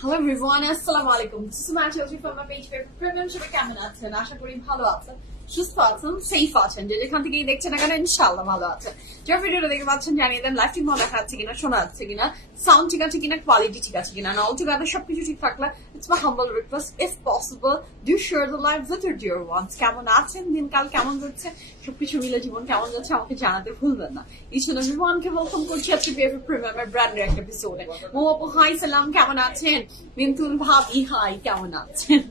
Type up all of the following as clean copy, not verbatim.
Hello everyone, assalamu alaikum. This is Matt Chowdhury from my page Favorite Premium. সবাই কেমন আছেন? আশা করি ভালো আছেন, সুস্থ আছেন, সেফ আছেন। যেখান থেকেই দেখছেন না কেন ইনশাআল্লাহ ভালো আছেন। যারা ভিডিওটা দেখে পাচ্ছেন জানিয়ে দেন লাইভ ঠিক ভালো দেখা যাচ্ছে কিনা, শোনা যাচ্ছে কিনা, সাউন্ড ঠিক আছে কিনা, কোয়ালিটি ঠিক আছে কিনা, অল টুগেদার সবকিছু ঠিক থাকলে it's my humble request, if possible do share the live with your deer once. কেমন আছেন, দিনকাল কেমন যাচ্ছে, সবকিছু মিলে জীবন কেমন যাচ্ছে আমাকে জানাতে ভুলবেন না। ইচ এন্ড এভরিওয়ানকে ওয়েলকাম করছি আজকে ফেভারিট প্রিমিয়ামের ব্র্যান্ডের একটা এপিসোডে। মোমো হাই সালাম, কেমন আছেন? মিন্তুল ভাবি হাই, কেমন আছেন?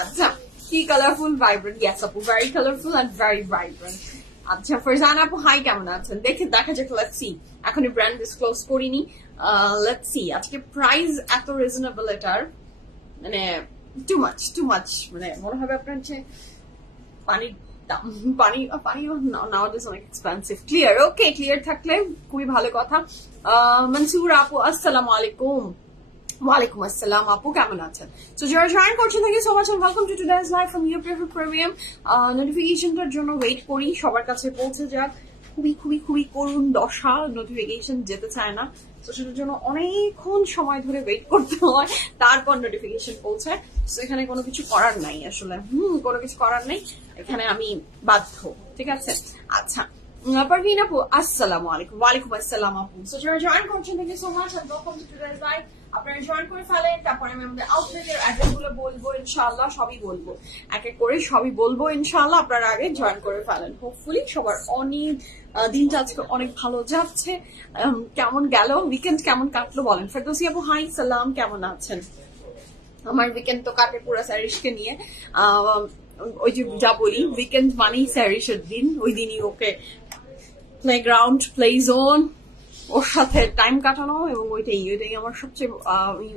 আচ্ছা, কি কালারফুল ভাইব্রেন্ট, ইয়েস আপু, very colourful and very vibrant. আচ্ছা, ফারজানা আপু হাই, কেমন আছেন? দেখা যাক, লেটস সি। এখনই ব্র্যান্ড ডিসক্লোজ করিনি, লেটস সি। আজকে প্রাইস এত রিজনেবল এটার, মানে টু মাচ, মানে মনে হবে আপনার হচ্ছে পানি nowadays অনেক এক্সপেন্সিভ। ক্লিয়ার, ওকে, ক্লিয়ার থাকলে খুবই ভালো কথা। মনসুর আপু আসসালামু আলাইকুম। ওয়ালাইকুম আসসালাম আপু, কেমন আছেন? তো যারা জয়েন করছেন, thank you so much, welcome to today's live from your favourite premium. নোটিফিকেশনটার জন্য ওয়েট করি, সবার কাছে পৌঁছে যাক। খুবই করুণ দশা, নোটিফিকেশন যেতে চায় না, তো সেটার জন্য অনেকক্ষণ সময় ধরে ওয়েট করতে হয়, তারপর নোটিফিকেশন পৌঁছায়। তো এখানে কোনো কিছু করার নাই, আসলে কোনো কিছু করার নেই, এখানে আমি বাধ্য, ঠিক আছে? আচ্ছা, পারভিন আপু আসসালামু আলাইকুম। ওয়ালাইকুম আসসালাম আপু। সো যারা জয়েন করছেন, thank you so much, welcome to today's live. আপনারা জয়েন করে ফেলেন, তারপরে আমি আমাদের আউটলেটের অ্যাড্রেস গুলো বলবো ইনশাআল্লাহ, সবই বলবো, এক এক করে সবই বলবো ইনশাআল্লাহ। আপনারা আগে জয়েন করে ফেলেন। হোপফুলি সবার অনেক দিনটা আজকে অনেক ভালো যাচ্ছে। কেমন গেল উইকেন্ড, কেমন কাটলো বলেন? ফেরদৌসি আপু হাই সালাম, কেমন আছেন? আমার উইকেন্ড তো কাটে পুরো স্যারিশকে নিয়ে। ওই যে যা বলি, উইকেন্ড মানেই স্যারিশের দিন। ওই দিনই ওকে প্লেগ্রাউন্ড, প্লে জোন, ওর সাথে টাইম কাটানো, এবং ওইটাই আমার সবচেয়ে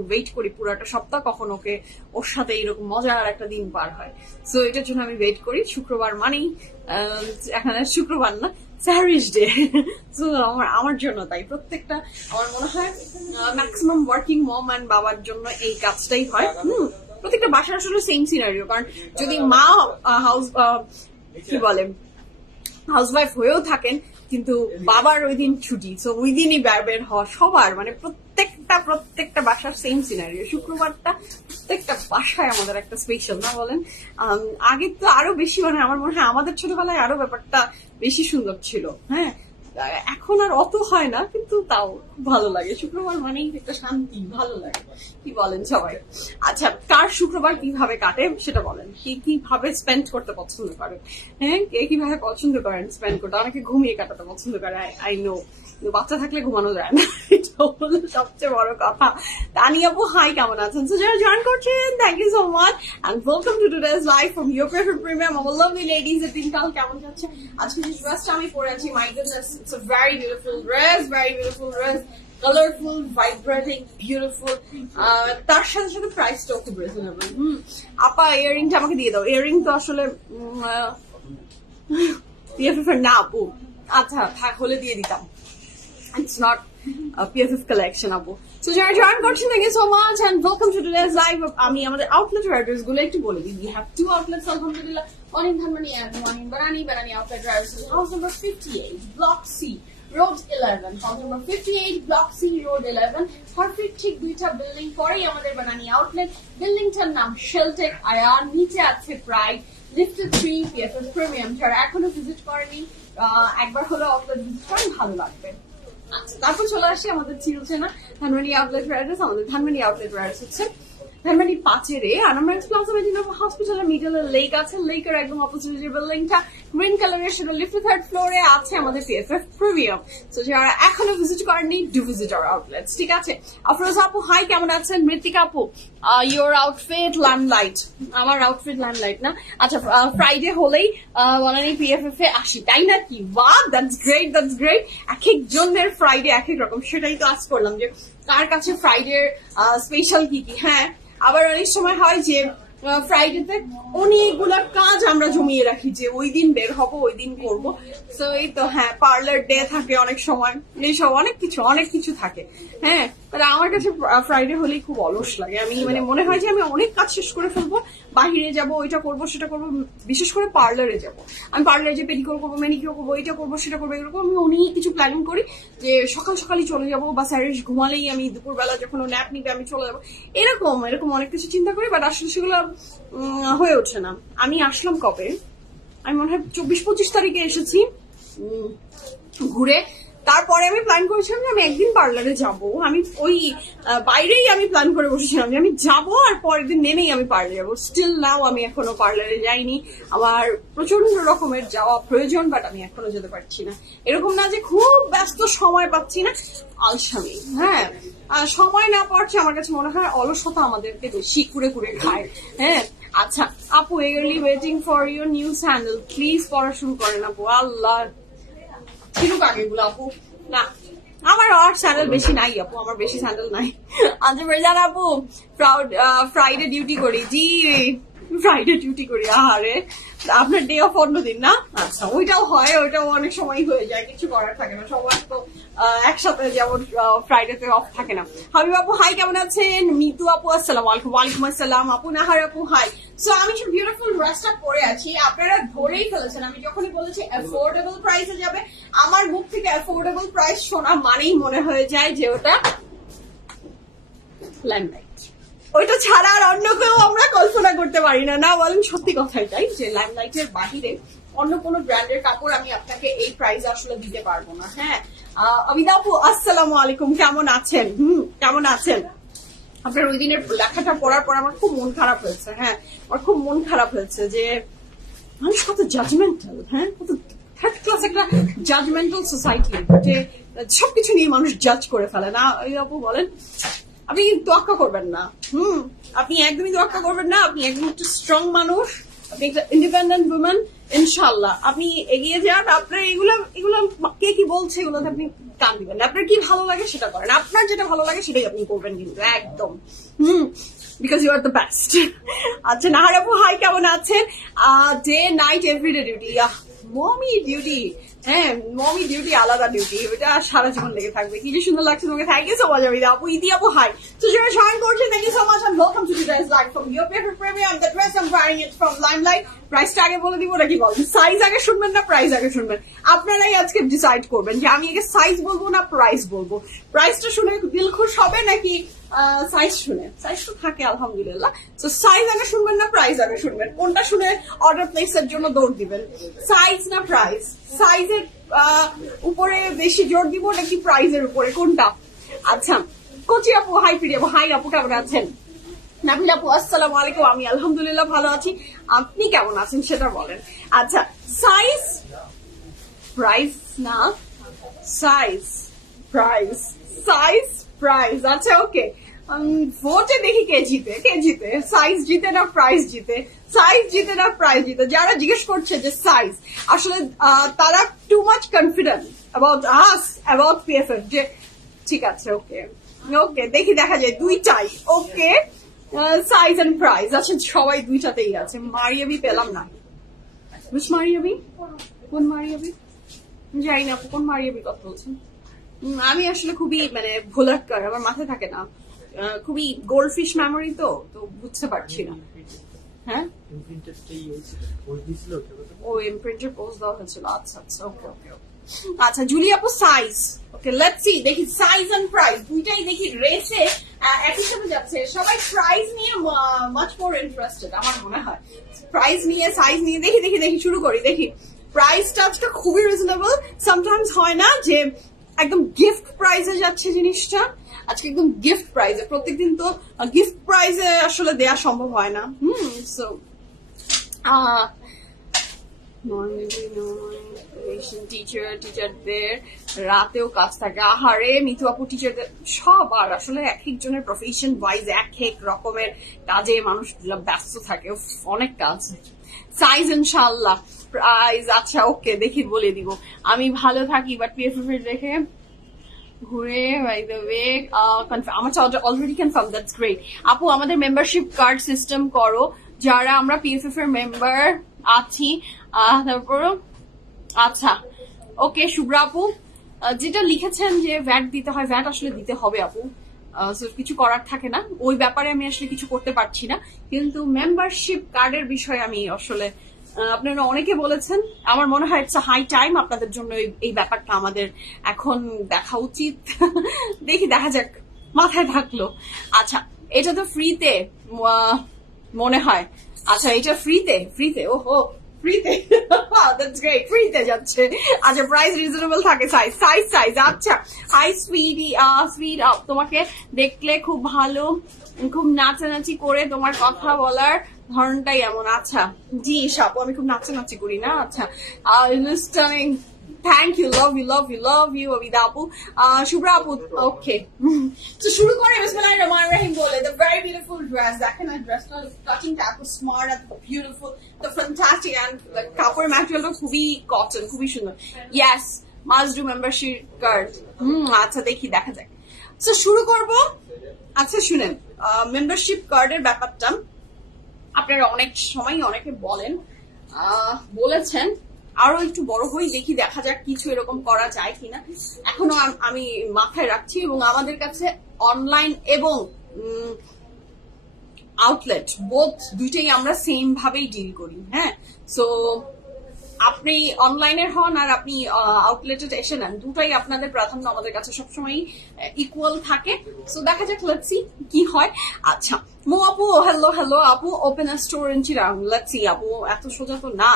ওয়েট করি পুরাটা সপ্তাহ, কখন ওকে ওর সাথে এরকম মজার একটা দিন পার হয়। সো এটার জন্য আমি ওয়েট করি। শুক্রবার মানেই, এখানে শুক্রবার না, স্যারিশ ডে। সো আমার জন্য তাই প্রত্যেকটা, আমার মনে হয় ম্যাক্সিমাম ওয়ার্কিং মম অ্যান্ড বাবার জন্য এই কাজটাই হয়। প্রত্যেকটা বাসার আসলে সেম সিনারিও, কারণ যদি মা কি বলে হাউসওয়াইফ হয়েও থাকেন, কিন্তু বাবার ওই দিন ছুটি, তো ওই দিনই বের হওয়া সবার, মানে প্রত্যেকটা বাসার সেম সিনারিও। শুক্রবারটা প্রত্যেকটা বাসায় আমাদের একটা স্পেশাল, না বলেন? আগে তো আরো বেশি, মানে আমার মনে হয় আমাদের ছোটবেলায় আরো ব্যাপারটা বেশি সুন্দর ছিল। হ্যাঁ, এখন আর অত হয় না, কিন্তু তাও ভালো লাগে। শুক্রবার মানেই একটা শান্তি, ভালো লাগে। কি বলেন সবাই? আচ্ছা, কার শুক্রবার কিভাবে কাটে সেটা বলেন। কে কিভাবে স্পেন্ড করতে পছন্দ করেন? হ্যাঁ, কে কিভাবে পছন্দ করেন স্পেন্ড করতে? অনেকে ঘুমিয়ে কাটাতে পছন্দ করে, আই নো। বাচ্চা থাকলে ঘুমানো যায় না, এটা হলো সবচেয়ে বড় কথা। তানিয়া আপু হাই, কেমন আছেন? সো যারা জয়েন করছেন, thank you so much and welcome to today's live from your favourite premium. আমার লাভলি লেডিজ, এর দিনকাল কেমন যাচ্ছে? আজকে যে ড্রেসটা আমি পরে আছি, my goodness, it's a very beautiful dress, colourful, vibrating, beautiful. তার সাথে সাথে প্রাইসটাও খুব রিজনেবল। আপা ইয়াররিংটা আমাকে দিয়ে দাও। ইয়াররিং তো আসলে না আপু, আচ্ছা হলে দিয়ে দিতাম। ইটস নট PFF collection আপু। So যারা জয়েন করছেন, thank you so much and welcome to today's live. আমি আমাদের আউটলেটের অ্যাড্রেস গুলো একটু বলে দিই। We have 2 outlets alhamdulillah, one in Dhanmani and one in Barani. Barani outlet address is house number 58, block C, road 11. House number 58, block C, road 11. Perfect ঠিক দুইটা building পরেই আমাদের বানানি আউটলেট। বিল্ডিংটার নাম শেলটেক আয়ার, নিচে আছে প্রাইড, লিফট 3, PFF প্রিমিয়াম। যারা এখনো ভিজিট করেনি একবার হলো আউটলেট ভিজিট করেন, ভালো লাগবে। আচ্ছা, তারপর চলে আসি আমাদের চিলছে না ধানমন্ডি আউটলেট অ্যাড্রেস। আমাদের ধানমন্ডি আউটলেট অ্যাড্রেস হচ্ছে ধানমন্ডি 5-এ আনামাইজ প্লাজা মেডিনা হসপিটালের মিডলে লেক আছে। লেকের একদম অপোজিট যে বিল্ডিংটা গ্রিন কালারের, সেটা লিফট 3rd ফ্লোরে আছে আমাদের PFF প্রিমিয়াম। তো যারা এখনো ভিজিট করেননি, ডু ভিজিট আওয়ার আউটলেটস, ঠিক আছে? আফরোজ আপু হাই, কেমন আছেন? মৃত্তিকা আপু ইয়োর আউটফিট লাইমলাইট। আমার আউটফিট লাইমলাইট না। আচ্ছা, ফ্রাইডে হলেই বলেন PFF এ আসি, তাই না কি? Wow, that's great, that's great. এক এক জনের ফ্রাইডে এক এক রকম, সেটাই তো আজ করলাম যে কার কাছে ফ্রাইডে স্পেশাল কি কি। হ্যাঁ, আবার অনেক সময় হয় যে ফ্রাইডেতে অনেকগুলা কাজ আমরা জমিয়ে রাখি যে ওই দিন বের হবো, ওই দিন করবো। তো এই তো হ্যাঁ, পার্লার ডে থাকে অনেক সময়, এইসব অনেক কিছু থাকে। হ্যাঁ, তাহলে আমার কাছে ফ্রাইডে হলেই খুব অলস লাগে। আমি মানে মনে হয় যে আমি অনেক কাজ শেষ করে ফেলবো, বাহিরে যাবো, ওইটা করবো সেটা করবো, বিশেষ করে পার্লারে যাবো। আমি পার্লারে যে পেডিকিউর করবো, ম্যানিকিউর করবো, এটা করবো সেটা করবো, এরকম আমি অনেক কিছু প্ল্যানিং করি যে সকালই চলে যাবো, বা স্যারের ঘুমালেই আমি দুপুরবেলা যখন ন্যাপ নিবে আমি চলে যাবো, এরকম অনেক কিছু চিন্তা করি। বাট আসলে সেগুলো হয়ে ওঠে না। আমি আসলাম কবে, আমি মনে হয় 24-25 তারিখে এসেছি ঘুরে। তারপরে আমি প্ল্যান করেছিলাম যে আমি একদিন পার্লারে যাব। আমি ওই বাইরেই আমি প্ল্যান করে বসেছিলাম যে আমি যাবো, আর পরের দিন নেমেই আমি পার্লারে যাবো। স্টিল নাও আমি এখনো পার্লারে যাইনি। আমার প্রচন্ড রকমের যাওয়া প্রয়োজন, বাট আমি এখনো যেতে পারছি না। এরকম না যে খুব ব্যস্ত, সময় পাচ্ছি না, আলসামি। হ্যাঁ, সময় না পাচ্ছে, আমার কাছে মনে হয় অলসতা আমাদেরকে বেশি কুড়ে খায়। হ্যাঁ, আচ্ছা আপু, eagerly waiting for your new sandal, please পড়া শুরু করেন আপু। আল্লাহ, কিনুক আগে এগুলো আপু। না, আমার আর স্যান্ডেল বেশি নাই আপু, আমার বেশি স্যান্ডেল নাই। আচ্ছা ভাইজান আপু, ফ্রাইডে ডিউটি করি। জি, ফ্রাইডে ডিউটি করি। আহারে, আপনার ডে অফ অন্য দিন না? আচ্ছা, ওইটাও হয়, ওইটাও অনেক সময় হয়ে যায়, কিছু করার থাকে না। সবার তো একসাথে যেমন ফ্রাইডেতে অফ থাকে না। হাবিব আপু হাই, কেমন আছেন? মিতু আপু আসসালামু আলাইকুম। ওয়ালাইকুম আসসালাম আপু। নাহার আপু হাই। সো আমি সব বিউটিফুল ড্রেসটা পরে আছি, আপনারা ধরেই ফেলেছেন। আমি যখনই বলেছি অ্যাফোর্ডেবল প্রাইসে যাবে, আমার মুখ থেকে অ্যাফোর্ডেবল প্রাইস শোনা মানেই মনে হয়ে যায় যে ওটা লাইমলাইট। ওইটা ছাড়া আর অন্য কেউ আমরা কল্পনা করতে পারি না। না বলেন, সত্যি কথাই তাই যে লাইমলাইটের বাহিরে অন্য কোনো ব্র্যান্ডের কাপড় আমি আপনাকে এই প্রাইসে আসলে দিতে পারবো না। হ্যাঁ, আবিদা আপু আসসালামু আলাইকুম, কেমন আছেন? কেমন আছেন? আপনার ওই দিনের লেখাটা পড়ার পর আমার খুব মন খারাপ হয়েছে। হ্যাঁ, আমার খুব মন খারাপ হয়েছে যে মানুষ কত জাজমেন্টাল। হ্যাঁ, কত থার্ড ক্লাস একটা জাজমেন্টাল সোসাইটি, যে সবকিছু নিয়ে মানুষ জাজ করে ফেলে। না ওই আপু বলেন, আপনি তোয়াক্কা করবেন না। আপনি একদমই তোয়াক্কা করবেন না। আপনি একদম একটা স্ট্রং মানুষ, আপনি একটা ইন্ডিপেন্ডেন্ট উইমেন। ইনশাল্লাহ আপনি এগিয়ে যান। আপনার এগুলো কে কি বলছে এগুলোতে আপনি কান দিবেন না। আপনার কি ভালো লাগে সেটা করেন, আপনার যেটা ভালো লাগে সেটাই আপনি করবেন, কিন্তু একদম because you are the best. আচ্ছা, নাহার আপু হাই, কেমন আছেন? Day night everyday duty, mommy duty. হ্যাঁ, মমি ডিউটি আলাদা ডিউটি, ওইটা সারা জীবন লেগে থাকবে। কি সুন্দর লাগছে তোমাকে, thank you so much Abida আপু। ইতি আপু হাই। তো যারা জয়েন করছেন, thank you so much, and welcome to today's live from your favorite premium, the dress I'm wearing it from Limelight. প্রাইসটা আগে বলে দিব নাকি বলেন? সাইজ আগে শুনবেন না প্রাইস আগে শুনবেন? আপনারাই আজকে ডিসাইড করবেন যে আমি আগে সাইজ বলবো না প্রাইস বলবো। প্রাইসটা শুনে দিল খুশ হবে নাকি সাইজ শুনে? সাইজ তো থাকে আলহামদুলিল্লাহ। তো সাইজ আগে শুনবেন না প্রাইস আগে শুনবেন? কোনটা শুনে অর্ডার প্লেসের জন্য দৌড় দিবেন? সাইজ না প্রাইস? সাইজের উপরে বেশি জোর দিব নাকি প্রাইজের উপরে, কোনটা? আচ্ছা, কচি আপু হাই, ফিরি আপু হাই। আপু কেমন আছেন? নাবিল আপু আসসালামু আলাইকুম। আমি আলহামদুলিল্লাহ ভালো আছি, আপনি কেমন আছেন সেটা বলেন। আচ্ছা, সাইজ প্রাইস না, সাইজ প্রাইস, সাইজ প্রাইস। আচ্ছা ওকে, ভোটে দেখি কে জিতে, সাইজ জিতে না প্রাইস জিতে? সাইজ জিতে না প্রাইস জিতে? যারা জিজ্ঞেস করছে যে সাইজ, আসলে তারা too much confident about us, about PFF, যে ঠিক আছে ওকে ওকে দেখি দেখা যায় দুইটাই ওকে, সাইজ এন্ড প্রাইস। আচ্ছা, সবাই দুইটাতেই আছে। মারিয়াবি পেলাম না। মারিয়াবি কোন মারিয়াবি? জানি না আপু, কোন মারিয়াবি কথা বলছেন? আমি আসলে খুবই মানে ভোলাক্কার, আমার মাথায় থাকে না, খুবই গোল্ডফিশ মেমোরি তো বুঝতে পারছি না। হ্যাঁ ও ইমপ্রিন্টের পোস্ট দেওয়া হয়েছিল, আচ্ছা আচ্ছা ওকে ওকে ওকে। আচ্ছা জুলি আপু সাইজ, ওকে লেটস সি, দেখি সাইজ এন্ড প্রাইস দুইটাই দেখি রেসে একই সাথে যাচ্ছে। সবাই প্রাইস নিয়ে মাচ মোর ইন্টারেস্টেড আমার মনে হয়, প্রাইস নিয়ে সাইজ নিয়ে। দেখি দেখি দেখি শুরু করি, দেখি প্রাইসটা আজকে খুবই রিজনেবল। সামটাইমস হয় না যে একদম গিফট প্রাইসে যাচ্ছে জিনিসটা, আজকে একদম গিফট প্রাইসে। প্রত্যেকদিন তো গিফট প্রাইসে আসলে দেয়া সম্ভব হয় না। সো টিচারদের রাতেও কাজ থাকে, আহারে মিতু আপু টিচারদের সবার আসলে এক একজনের প্রফেশন ওয়াইজ এক এক রকমের কাজে মানুষ ব্যস্ত থাকে, অনেক কাজ। সাইজ ইনশাআল্লাহ, প্রাইস আচ্ছা ওকে দেখি বলে দিব। আমি ভালো থাকি বাট পিএফএফ দেখে ঘুরে বাই দ্য ওয়ে আমার অলরেডি কনফার্ম, দ্যাটস গ্রেট। আপু আমাদের মেম্বারশিপ কার্ড সিস্টেম করো যারা আমরা পিএফএফ এর মেম্বার আছি, তারপর আচ্ছা ওকে শুভ্রা আপু যেটা লিখেছেন যে ভ্যাট দিতে হয়, ভ্যাট আসলে দিতে হবে আপু, কিছু করার থাকে না ওই ব্যাপারে, আমি আসলে কিছু করতে পারছি না। কিন্তু মেম্বারশিপ কার্ডের বিষয়ে আমি আসলে আপনারা অনেকে বলেছেন, আমার মনে হয় ইটস হাই টাইম আপনাদের জন্য এই ব্যাপারটা আমাদের এখন দেখা উচিত। দেখি দেখা যাক, মাথায় থাকলো। আচ্ছা এটা তো ফ্রিতে মনে হয়, আচ্ছা এটা ফ্রিতে ফ্রিতে ওহো ফ্রিতে, দ্যাটস গ্রেট, ফ্রিতে যাচ্ছে। আচ্ছা প্রাইস রিজনেবল থাকে, সাইজ সাইজ সাইজ আচ্ছা। হাই সুইটি সুইট আপ, তোমাকে দেখলে খুব ভালো, খুব নাচানাচি করে, তোমার কথা বলার ধরনটাই এমন। আচ্ছা জি আপু আমি খুব নাচানাচি করি না। আচ্ছা stunning, thank you, love you love you love you Abida আপু। শুভ্রা আপু ওকে তো শুরু করে বিসমিল্লাহির রহমানির রহিম বলে। দ্য ভেরি বিউটিফুল ড্রেস, দেখেন আর ড্রেসটা কাটিংটা এত স্মার্ট এত বিউটিফুল, দ্য ফ্যান্টাস্টিক, এন্ড কাপড়ের ম্যাটেরিয়ালটা খুবই কটন, খুবই সুন্দর। Yes must do membership card. আচ্ছা দেখি দেখা যাক। তো শুরু করব। আচ্ছা শুনেন মেম্বারশিপ কার্ডের ব্যাপারটা আপনারা অনেক সময় অনেকে বলেছেন আরো একটু বড় হই, দেখি দেখা যাক কিছু এরকম করা যায় কিনা, এখনো আমি মাথায় রাখছি। এবং আমাদের কাছে অনলাইন এবং আউটলেট বোথ দুইটাই আমরা সেম ভাবেই ডিল করি। হ্যাঁ সো আপনি অনলাইনের হন আর আপনি আউটলেটে এসে নেন, দুটাই আপনাদের প্রাধান্য আমাদের কাছে সবসময় ইকুয়াল থাকে। সো দেখা যাক লেটস সি কি হয়। আচ্ছা মো আপু হ্যালো হ্যালো আপু, open a store in Chirang, let's see আপু এত সোজা তো না,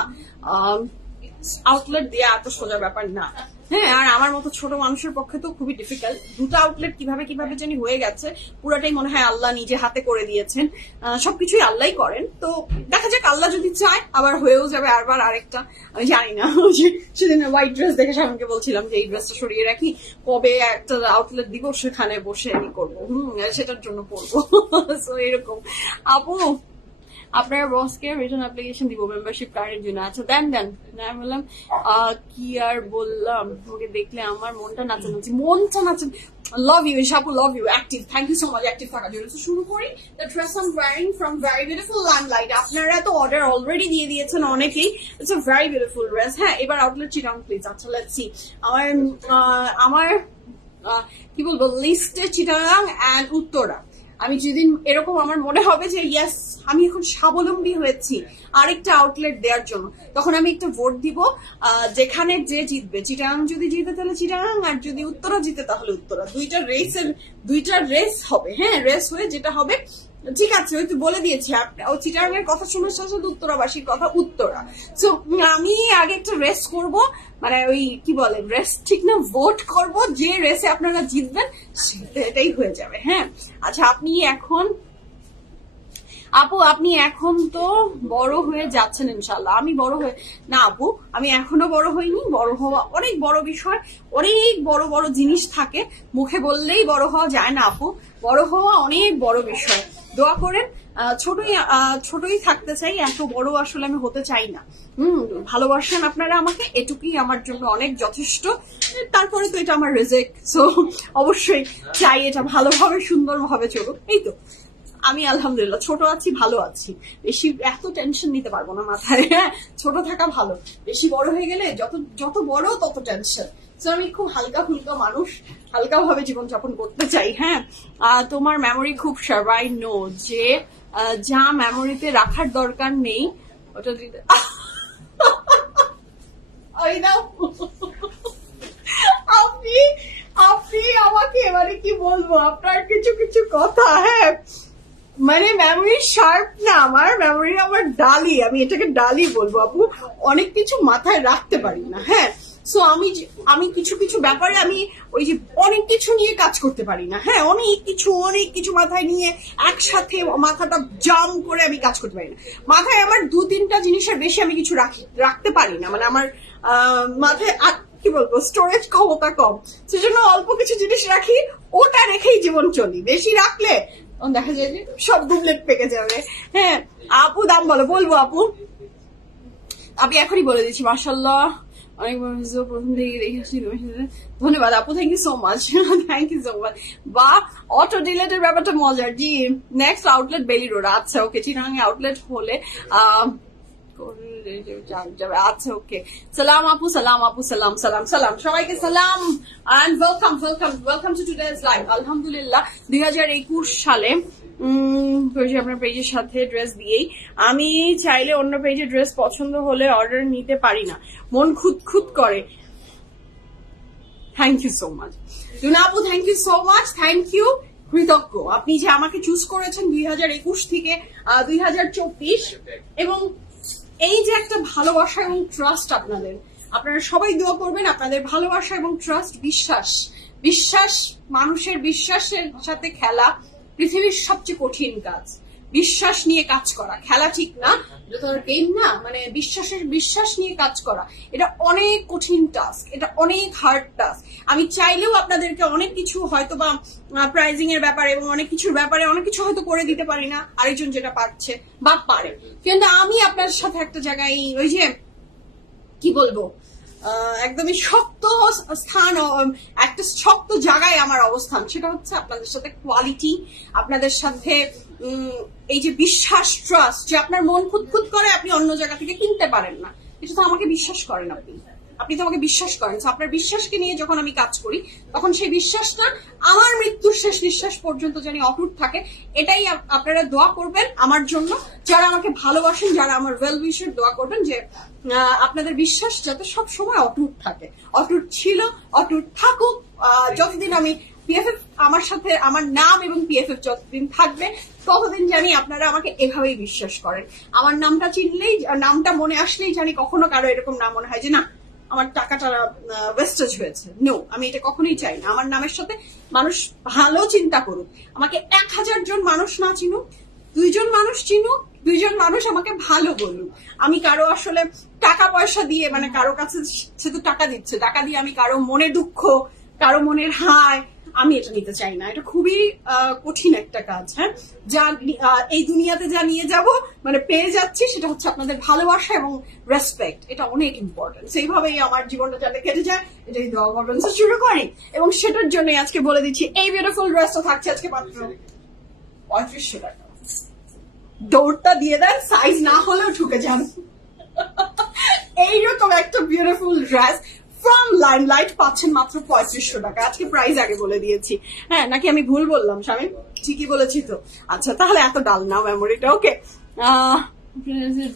আউটলেট দেওয়া এত সোজা ব্যাপার না। হ্যাঁ আর আমার মতো ছোট মানুষের পক্ষে তো খুবই ডিফিকাল্ট, দুটো আউটলেট কিভাবে কিভাবে জানি হয়ে গেছে, পুরাটাই মনে হয় আল্লাহ নিজে হাতে করে দিয়েছেন, সবকিছুই আল্লাহই করেন। তো দেখা যাক আল্লাহ যদি চায় আবার হয়েও যাবে আবার আরেকটা, আমি জানি না। সেদিন হোয়াইট ড্রেস দেখে স্বামীকে বলছিলাম যে এই ড্রেসটা সরিয়ে রাখি, কবে একটা আউটলেট দিব সেখানে বসে আমি করবো, সেটার জন্য পড়বো। সো এরকম আপু আপনার বসকে রিটার্ন অ্যাপ্লিকেশন দিব মেম্বারশিপ কার্ডের জন্য। আচ্ছা দেন দেন, আমি বললাম কি আর বললাম, তোমাকে দেখলে আমার মনটা নাচে। Love you, Ishapu, love you, active. Thank you so much, active থাকার জন্য। তো শুরু করি। The dress I'm wearing from Very Beautiful Limelight. আপনারা তো অর্ডার অলরেডি দিয়ে দিয়েছেন অনেকেই। It's a very beautiful dress. হ্যাঁ এবার আউটলেট চিটাং প্লিজ। আচ্ছা let's see. আমার কি বলবো লিস্টে চিটাং এন্ড উত্তরা। আমি যেদিন এরকম আমার মনে হবে যে ইয়াস আমি এখন স্বাবলম্বী হয়েছি আরেকটা আউটলেট দেওয়ার জন্য, তখন আমি একটা ভোট দিব যেখানে যে জিতবে, চিটাং যদি জিতে তাহলে চিটাং, আর যদি উত্তরা জিতে তাহলে উত্তরা। দুইটা রেস হবে। হ্যাঁ রেস হয়ে যেটা হবে ঠিক আছে ওই তো বলে দিয়েছি, ও চিটাংয়ের কথা শুনে সাথে উত্তরাবাসীর কথা উত্তরা। সো আমি আগে একটা রেস করব, মানে ওই কি বলে রেস ঠিক না, ভোট করব, যে রেসে আপনারা জিতবেন সেটাই হয়ে যাবে। হ্যাঁ আচ্ছা আপনি এখন তো বড় হয়ে যাচ্ছেন ইনশাল্লাহ। আমি বড় হয়ে না আপু, আমি এখনো বড় হইনি। বড় হওয়া অনেক বড় বিষয়, অনেক বড় বড় জিনিস থাকে, মুখে বললেই বড় হওয়া যায় না আপু, বড় হওয়া অনেক বড় বিষয়। দোয়া করেন, ছোটই থাকতে চাই, এত বড় আসলে আমি হতে চাই না। ভালোবাসেন আপনারা আমাকে, এটুকুই আমার জন্য অনেক যথেষ্ট। তারপরে তো এটা আমার রিজেক, সো অবশ্যই চাই এটা ভালোভাবে সুন্দরভাবে চলুক। এই তো আমি আলহামদুলিল্লাহ ছোট আছি, ভালো আছি, বেশি এত টেনশন নিতে পারবো না মাথায়। হ্যাঁ ছোট থাকা ভালো, বেশি বড় হয়ে গেলে যত বড় তত টেনশন। তো আমি খুব হালকা ফুলকা মানুষ, হালকা ভাবে জীবনযাপন করতে চাই। হ্যাঁ, তোমার মেমোরি খুব সবাই নো যে যা মেমোরিতে রাখার দরকার নেই ওটা দিতে আপনি আপনি আমাকে এবারে কি বলবো, আপনার কিছু কিছু কথা। হ্যাঁ, মানে মেমোরি শার্প না, আমার মেমোরি আমার ডালি, আমি এটাকে ডালি বলবো আপু। অনেক কিছু মাথায় রাখতে পারি না। হ্যাঁ, সো আমি কিছু কিছু ব্যাপারে আমি ওই যে অনেক কিছু নিয়ে কাজ করতে পারি না। হ্যাঁ, অনেক কিছু মাথায় নিয়ে একসাথে মাথাটা জাম করে আমি কাজ করতে পারি না। মাথায় আমার 2-3টা জিনিসের বেশি আমি কিছু রাখতে পারি না, মানে আমার মাথায় কি বলবো স্টোরেজ ক্ষমতা কম, সেজন্য অল্প কিছু জিনিস রাখি, ওটা রেখেই জীবন চলি। বেশি রাখলে দেখা যায় যে সব ডুবলেট পেকে যাবে। হ্যাঁ আপু, দাম বলবো আপু, আমি এখনই বলে দিচ্ছি। মাশাআল্লাহ, অনেক প্রথম থেকে দেখেছি। ধন্যবাদ আপু, thank you so much, thank you so much. বা অটো ডিলেটের ব্যাপারটা মজার। জি, নেক্সট আউটলেট বেলি রোড। আচ্ছা ওকে, চিটাগাং আউটলেট হলে আচ্ছা ওকে। সালাম আপু, সালাম আপু, সালাম সালাম সালাম, সবাইকে সালাম and welcome to today's live. আলহামদুলিল্লাহ 2021 সালে আপনার পেজের সাথে ড্রেস দিয়েই আমি চাইলে অন্য পেজে ড্রেস পছন্দ হলে অর্ডার নিতে পারি না, মন খুঁত করে। Thank you so much Runa আপু, thank you so much, thank you, কৃতজ্ঞ আপনি যে আমাকে চুজ করেছেন 2021 থেকে 2024, এবং এই যে একটা ভালোবাসা এবং ট্রাস্ট আপনারা সবাই দোয়া করবেন। আপনাদের ভালোবাসা এবং ট্রাস্ট, বিশ্বাস, মানুষের বিশ্বাসের সাথে খেলা পৃথিবীর সবচেয়ে কঠিন কাজ। বিশ্বাস নিয়ে কাজ করা, খেলা ঠিক না, গেম না, মানে বিশ্বাস নিয়ে কাজ করা, এটা অনেক কঠিন টাস্ক, এটা অনেক হার্ড টাস্ক। আমি চাইলেও আপনাদেরকে অনেক কিছু হয়তো বা প্রাইজিং এর ব্যাপারে এবং অনেক কিছুর ব্যাপারে অনেক কিছু হয়তো করে দিতে পারি না, আরেকজন যেটা পারছে বা পারে, কিন্তু আমি আপনার সাথে একটা জায়গায় ওই যে কি বলবো একদমই শক্ত স্থান, একটা শক্ত জায়গায় আমার অবস্থান, সেটা হচ্ছে আপনাদের সাথে কোয়ালিটি, আপনাদের সাথে এই যে বিশ্বাস, ট্রাস্ট, যে আপনার মন খুঁতখুত করে আপনি অন্য জায়গা থেকে কিনতে পারেন না, এটা তো আমাকে বিশ্বাস করেন আপনি তো আমাকে বিশ্বাস করেন। আপনার বিশ্বাসকে নিয়ে যখন আমি কাজ করি তখন সেই বিশ্বাসটা আমার মৃত্যুর শেষ নিঃশ্বাস পর্যন্ত যেন অটুট থাকে। এটাই আপনারা দোয়া করবেন আমার জন্য, যারা আমাকে ভালোবাসেন, যারা আমার ওয়েল উইশার, দোয়া করবেন যে আপনাদের বিশ্বাস যাতে সব সময় অটুট থাকে, অটুট ছিল, অটুট থাকুক। যতদিন আমি পিএফএফ আমার সাথে, আমার নাম এবং পিএফএফ যতদিন থাকবে ততদিন জানি আপনারা আমাকে এভাবেই বিশ্বাস করেন। আমার নামটা চিনলেই, নামটা মনে আসলেই জানি কখনো কারো এরকম না মনে হয় যে না আমার টাকাটা ওয়েস্টেজ হয়েছে। নো, আমি এটা কখনোই চাই না। আমার নামের সাথে মানুষ ভালো চিন্তা করুক, আমাকে 1000 জন মানুষ না চিনুক, 2 জন মানুষ চিনুক, 2 জন মানুষ আমাকে ভালো বলুক। আমি কারো আসলে টাকা পয়সা দিয়ে, মানে কারো কাছে সে তো টাকা দিচ্ছে, টাকা দিয়ে আমি কারো মনে দুঃখ, কারো মনের হায়, আমি এটা নিতে চাই না। এটা খুবই কঠিন একটা কাজ। হ্যাঁ, যা এই দুনিয়াতে যা নিয়ে যাব, মানে পেয়ে যাচ্ছি, সেটা হচ্ছে আপনাদের ভালোবাসা এবং রেসপেক্ট। এটা অনেক ইম্পর্টেন্ট। সেইভাবেই আমার জীবনটা যাতে কেটে যায়, এটাই দোয়া করবেন। শুরু করি, এবং সেটার জন্য আজকে বলে দিচ্ছি এই বিউটিফুল ড্রেসটা থাকছে আজকে মাত্র 3500 টাকা। দৌড়টা দিয়ে দেন, সাইজ না হলেও ঢুকে যান। এইরকম একটা বিউটিফুল ড্রেস ফ্রম লাইমলাইট পাচ্ছেন মাত্র 3500 টাকা। আজকে প্রাইস আগে বলে দিয়েছি। হ্যাঁ, নাকি আমি ভুল বললাম স্বামী? ঠিকই বলেছি তো। আচ্ছা, তাহলে এত ডাল না মেমোরিটা। ওকে,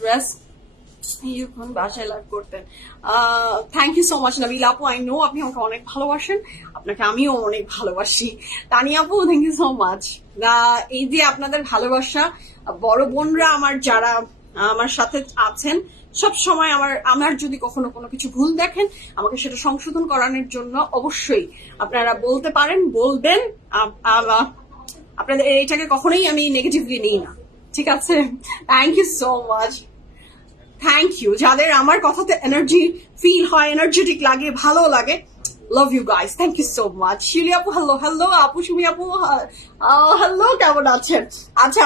ড্রেস বাসায় লাভ করতেন। থ্যাংক ইউ সো মাচ নবীল আপু, আই নো আপনি আমাকে অনেক ভালোবাসেন, আপনাকে আমিও অনেক ভালোবাসি। তানিয়া আপু, থ্যাংক ইউ সো মাচ। এই যে আপনাদের ভালোবাসা, বড় বোনরা আমার যারা আমার সাথে আছেন সব সময়, আমার যদি কখনো কোনো কিছু ভুল দেখেন, আমাকে সেটা সংশোধন করানোর জন্য অবশ্যই আপনারা বলতে পারেন, বলবেন। আপনাদের এইটাকে কখনোই আমি নেগেটিভলি নিই না, ঠিক আছে? Thank you so much, thank you. যাদের আমার কথাতে এনার্জি ফিল হয়, এনার্জেটিক লাগে, ভালো লাগে, love you guys, thank you so much. শিলি আপু, হ্যালো আপু, সুমি আপু, হ্যালো, কেমন আছেন? আচ্ছা,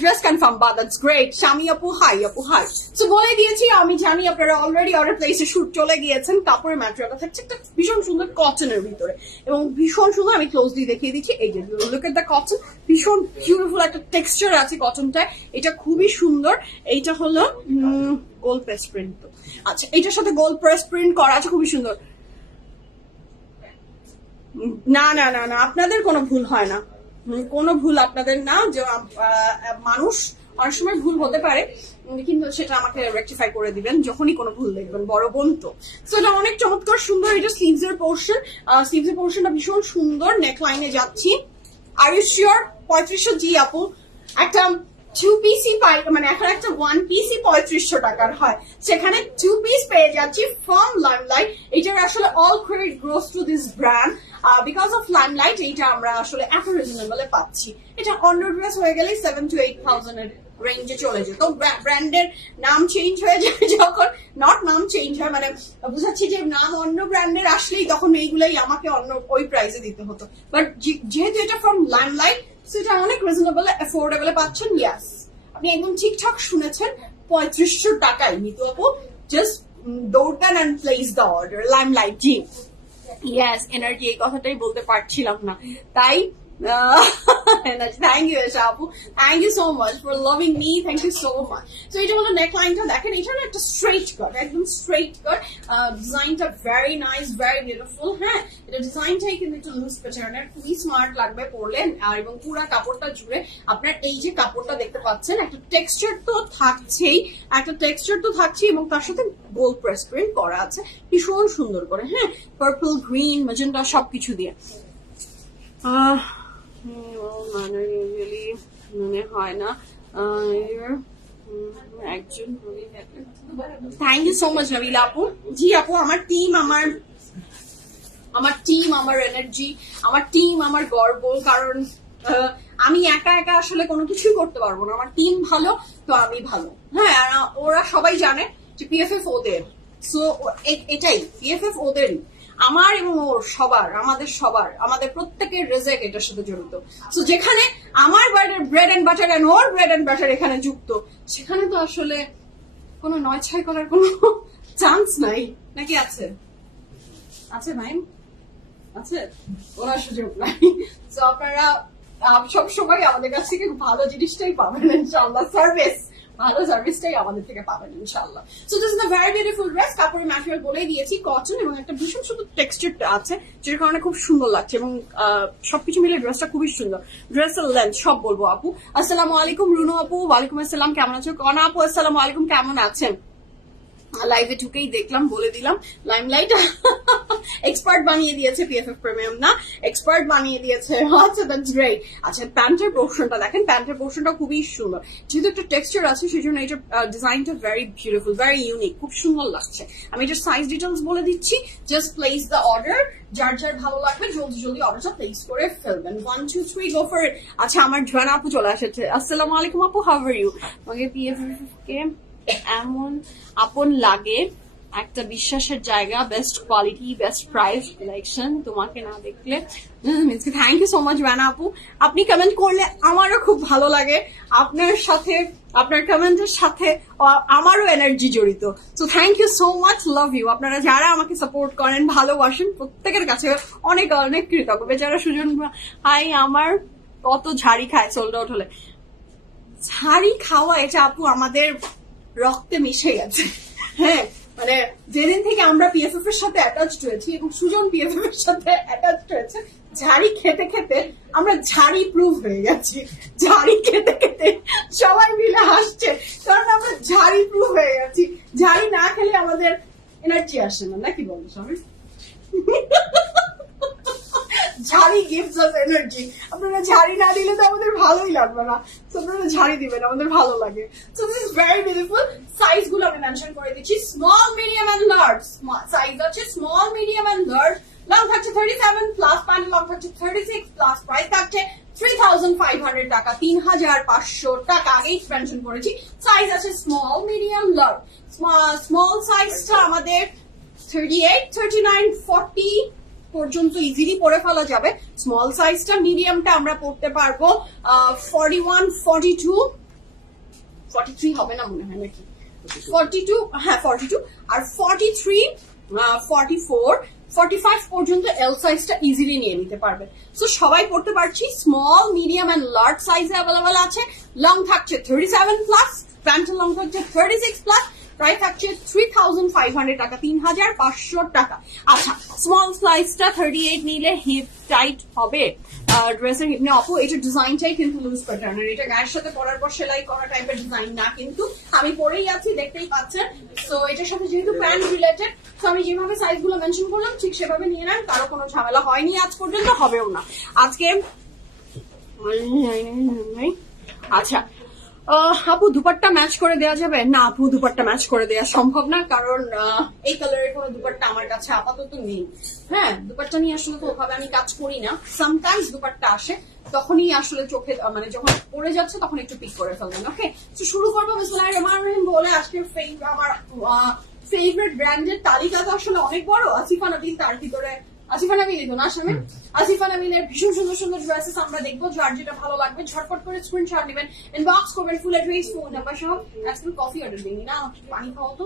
ড্রেস কনফার্ম, বা দ্যাটস গ্রেট। স্বামী আপু, হাই আপু, হাই। সো বলে দিয়েছি, আমি জানি আপনারা অলরেডি অর্ডার প্লেসে শুট চলে গিয়েছেন। কাপড়ের ম্যাটেরিয়ালটা থাকছে একটা ভীষণ সুন্দর কটনের ভিতরে, এবং ভীষণ সুন্দর। আমি ক্লোজলি দেখিয়ে দিচ্ছি, এই যে লুক এট দ্য কটন, ভীষণ বিউটিফুল একটা টেক্সচার আছে কটনটায়, এটা খুবই সুন্দর। এইটা হলো গোল্ড প্রেস প্রিন্ট। আচ্ছা, এটার সাথে গোল্ড প্রেস প্রিন্ট করা আছে, খুবই সুন্দর। না না না না, আপনাদের কোনো ভুল হয় না, কোনো ভুল আপনাদের না। যে মানুষ অনেক সময় ভুল হতে পারে, কিন্তু সেটা আমাকে রেকটিফাই করে দিবেন যখনই কোনো ভুল দেখবেন, বড় বোন তো। সো এটা অনেক চমৎকার সুন্দর, এটা স্লিভস এর পোর্শন, স্লিভস এর পোর্শনটা ভীষণ সুন্দর। নেক লাইনে যাচ্ছি। Are you sure 3500? জি আপু, একটা 2 পিসি পাই, মানে এখন একটা 1 পিসি 3500 টাকার হয়, সেখানে 2 পিস পেয়ে যাচ্ছি ফ্রম লাইমলাইট। এটার আসলে all credit goes to this brand, because of limelight এইটা আমরা আসলে এত রিজনেবলে পাচ্ছি। এটা অন্য ড্রেস হয়ে গেলে 7 to 8,000 এর রেঞ্জে চলে যেত। ব্র্যান্ডের নাম চেঞ্জ হয়ে যায় যখন, নট নাম চেঞ্জ হয় মানে বুঝাচ্ছি যে নাম অন্য ব্র্যান্ডের আসলেই তখন এইগুলাই আমাকে অন্য ওই প্রাইসে দিতে হতো। বাট যেহেতু এটা ফ্রম লাইমলাইট, সেটা অনেক রিজনেবল অ্যাফোর্ডেবল পাচ্ছেন। ইয়াস, আপনি একদম ঠিকঠাক শুনেছেন, 3500 টাকায় নিতু আপু। জাস্ট দৌড়ান and place the order. Limelight, জি ইয়েস, এনার্জি, এই কথাটাই বলতে পারছিলাম না, তাই থ্যাংক ইউ এশা আপু, thank you so much for loving me, thank you so much. তো এটা হলো নেক লাইনটা, দেখেন এটা হলো একটা স্ট্রেট কাট, একদম স্ট্রেট কাট। ডিজাইনটা ভেরি নাইস, ভেরি বিউটিফুল। হ্যাঁ, এটা ডিজাইনটাই কিন্তু একটু লুজ প্যাটার্নের, খুবই স্মার্ট লাগবে পরলেন। আর এবং পুরা কাপড়টা জুড়ে আপনার এই যে কাপড়টা দেখতে পাচ্ছেন, একটা টেক্সচার তো থাকছেই, এবং তার সাথে গোল্ড প্রেস প্রিন্ট করা আছে ভীষণ সুন্দর করে। হ্যাঁ, পার্পল, গ্রিন, ম্যাজেন্টা সবকিছু দিয়ে। মানে ইউজুয়ালি মনে হয় না একজন। Thank you so much Nabila আপু। জি আপু, আমার টিম আমার এনার্জি, আমার টিম আমার গর্ব, কারণ আমি একা একা আসলে কোনো কিছুই করতে পারবো না। আমার টিম ভালো তো আমি ভালো। হ্যাঁ, ওরা সবাই জানে যে পিএফএফ ওদের, সো এটাই পিএফএফ ওদেরই, আমার এবং ওর সবার, আমাদের প্রত্যেকের রেজেক এটার সাথে জড়িত। তো যেখানে আমার ব্রেড এন্ড বাটার এন্ড ওর ব্রেড এন্ড বাটার এখানে যুক্ত, সেখানে তো আসলে কোনো নয় ছয় করার কোনো চান্স নাই, নাকি আছে? আছে ভাই, আছে, ওনার সুযোগ নাই। তো আপনারা সবসময় আমাদের কাছ থেকে ভালো জিনিসটাই পাবেন ইনশাআল্লাহ, ভালো সার্ভিসটাই আমাদের থেকে পাবেন ইনশাআল্লাহ। So this is a very beautiful dress. কাপড়ের ম্যাটেরিয়াল বলেই দিয়েছি, কটন, এবং একটা ভীষণ সুন্দর টেক্সচার আছে, যেটার কারণে খুব সুন্দর লাগছে, এবং সবকিছু মিলে ড্রেসটা খুবই সুন্দর। ড্রেসের লেন্থ সব বলবো আপু। আসসালামু আলাইকুম রুনু আপু। ওয়ালাইকুম আসসালাম, কেমন আছো? কনা আপু আসসালামু আলাইকুম, কেমন আছেন? লাইভে ঢুকেই দেখলাম, বলে দিলাম, লাইমলাইট এক্সপার্ট বানিয়ে দিয়েছে, পিএফএফ প্রিমিয়াম না, এক্সপার্ট বানিয়ে দিয়েছে। আচ্ছা, দ্যাটস গ্রেট। আচ্ছা, প্যান্টের পোর্শনটা দেখেন, প্যান্টের পোর্শনটা খুবই সুন্দর, যেহেতু একটা টেক্সচার আছে সেই জন্য এটা ডিজাইনটা ভেরি বিউটিফুল, ভেরি ইউনিক, খুব সুন্দর লাগছে। আমি এটার সাইজ ডিটেলস বলে দিচ্ছি, জাস্ট প্লেস দ্য অর্ডার, যার ভালো লাগবে জলদি অর্ডারটা প্লেস করে ফেলবেন। 1 2 3 গো ফর ইট। আচ্ছা, আমার জোয়ানা আপু চলে এসেছে। আসসালামু আলাইকুম আপু, হাউ আর ইউ? আমাকে পিএফএফ কে এমন আপন লাগে, একটা বিশ্বাসের জায়গা, best quality, best price, collection, তোমাকে না দেখলে। Thank you so much Rana আপু, আপনি কমেন্ট করলে আমারও খুব ভালো লাগে, আপনার সাথে, আপনার কমেন্টের সাথে আমারও এনার্জি জড়িত। So thank you so much, love you. আপনারা যারা আমাকে সাপোর্ট করেন, ভালোবাসেন, প্রত্যেকের কাছে অনেক অনেক কৃতজ্ঞ। বেচারা সুজন হাই, আমার কত ঝাড়ি খায় সোল্ড আউট হলে। ঝাড়ি খাওয়া এটা আপু আমাদের রক্তে মিশে গেছে। হ্যাঁ, মানে যেদিন থেকে আমরা পিএফএফ এর সাথে অ্যাটাচড হয়েছি এবং সুজন পিএফএফ এর সাথে অ্যাটাচড হয়েছে, ঝাড়ি খেতে খেতে আমরা ঝাড়ি প্রুফ হয়ে গেছি। ঝাড়ি খেতে খেতে সবাই মিলে হাসছে, কারণ আমরা ঝাড়ি প্রুফ হয়ে গেছি। ঝাড়ি না খেলে আমাদের এনার্জি আসে না, নাকি বলো সবাই? ঝাড়ি গিভস আস এনার্জি। আপনারা ঝাড়ি না দিলে তো আমাদের ভালোই লাগবে না, তো আপনারা ঝাড়ি দিবেন, আমাদের ভালো লাগে। So this is very beautiful. Size গুলো আমি মেনশন করে দিচ্ছি, small, medium and large. Size আছে small, medium and large. Long থাকছে 37 প্লাস, প্যান্ট লং থাকছে 36 প্লাস, প্রাইস থাকছে 3500 টাকা, 3500 টাকা। আগেই মেনশন করেছি। সাইজ আছে স্মল, মিডিয়াম, লার্জ। স্মল সাইজটা আমাদের 38, 39, 40 পর্যন্ত ইজিলি পরে ফেলা যাবে। স্মল সাইজটা, মিডিয়ামটা আমরা পড়তে পারবো 41, 42, 43 হবে না মনে হয় নাকি, 42, হ্যাঁ 42, আর 43, 44, 45 পর্যন্ত এল সাইজটা ইজিলি নিয়ে নিতে পারবে। সো সবাই পড়তে পারছি। স্মল, মিডিয়াম এন্ড লার্জ সাইজে অ্যাভেলেবেল আছে। লং থাকছে 37 প্লাস, প্যান্টের লং থাকছে 36 প্লাস, প্রাইস থাকছে 3500 টাকা, 3500 টাকা। আচ্ছা, স্মল সাইজটা 38 নিলে হিপ টাইট হবে ড্রেসের হিপ নিয়ে। আপু এটা ডিজাইনটাই কিন্তু লুজ প্যাটার্নের, এটা গায়ের সাথে পরার পর সেলাই করা টাইপের ডিজাইন না, কিন্তু আমি পরেই আছি দেখতেই পাচ্ছেন। তো এটার সাথে যেহেতু প্যান্ট রিলেটেড, তো আমি যেভাবে সাইজ গুলো মেনশন করলাম ঠিক সেভাবে নিয়ে নেন, কারো কোনো ঝামেলা হয়নি আজ পর্যন্ত, হবেও না আজকে। আচ্ছা আপু দুপাট্টা ম্যাচ করে দেওয়া যাবে? না আপু দুপাট্টা ম্যাচ করে দেওয়া সম্ভব না, কারণ এই কালারের কোনো দুপাট্টা আমার কাছে আপাতত নেই। হ্যাঁ, দুপাট্টা নিয়ে আসলে তো ওভাবে আমি কাজ করি না, সামটাইমস দুপাট্টা আসে তখনই আসলে চোখে মানে যখন পড়ে যাচ্ছে তখন একটু পিক করে ফেলবেন। ওকে, তো শুরু করবো বিসমিল্লাহির রহমানির রহিম বলে। আজকে আমার ফেভারিট ব্র্যান্ডের তালিকাটা আসলে অনেক বড়। আসিফা নাবিল তার ভিতরে, আসিফা নাবিল তো না আসলে, আসিফা নাবিলের ভীষণ সুন্দর সুন্দর ড্রেসেস আমরা দেখবো। যার যেটা ভালো লাগবে ঝটপট করে স্ক্রিনশট নেবেন, ইনবক্স করবেন ফুল অ্যাড্রেস ফোন নাম্বার সহ। আজকে কফি অর্ডার দিইনি না, পানি খাওয়া তো।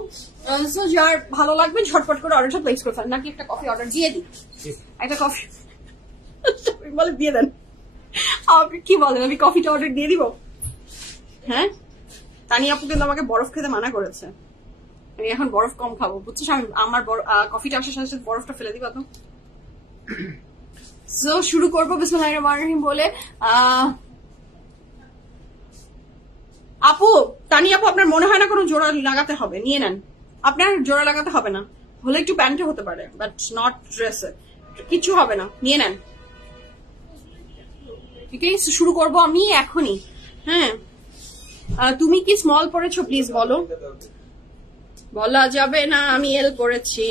সো যার ভালো লাগবে ঝটপট করে অর্ডারটা প্লেস করে ফেলেন। নাকি একটা কফি অর্ডার দিয়ে দিই? একটা কফি বলে দিয়ে দেন। আপনি কি বলেন, আমি কফিটা অর্ডার দিয়ে দিব? হ্যাঁ, তানি আপু কিন্তু আমাকে বরফ খেতে মানা করেছে, আমি এখন বরফ কম খাবো বুঝছিস। আমি আমার কফিটা আসার সাথে সাথে বরফটা ফেলে দিবা তো। সো শুরু করবো বিসমিল্লাহির রহমানির রহিম বলে। আপু তানি আপু আপনার মনে হয় না কোনো জোড়া লাগাতে হবে? নিয়ে নেন, আপনার জোড়া লাগাতে হবে না, হলে একটু প্যান্টে হতে পারে বাট নট ড্রেসে, কিছু হবে না, নিয়ে নেন। ঠিক আছে, শুরু করবো আমি এখনই। হ্যাঁ, তুমি কি স্মল পরেছো প্লিজ বলো। বলা যাবে না, আমি এল পরেছি,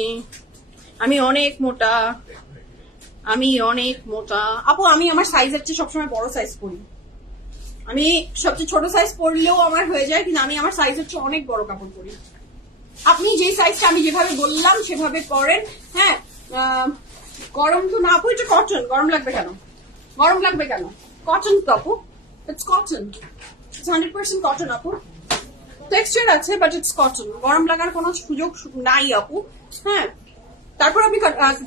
আমি অনেক মোটা, আমি অনেক মোটা। আপু আমি আমার সাইজের চেয়ে সবসময় বড় সাইজ পরি, আমি সবচেয়ে ছোট সাইজ পরলেও আমার হয়ে যায়, কিন্তু আমি আমার সাইজের চেয়ে অনেক বড় কাপড় পরি। আপনি যে সাইজটা আমি যেভাবে বললাম সেভাবে পরেন। হ্যাঁ, গরম তো না আপু, এটা কটন, গরম লাগবে কেন? গরম লাগবে কেন? কটন তো আপু, ইটস কটন, ইটস 100% কটন আপু। টেক্সচার আছে বাট ইটস কটন, গরম লাগার কোনো সুযোগ নাই আপু। হ্যাঁ, তারপর আপনি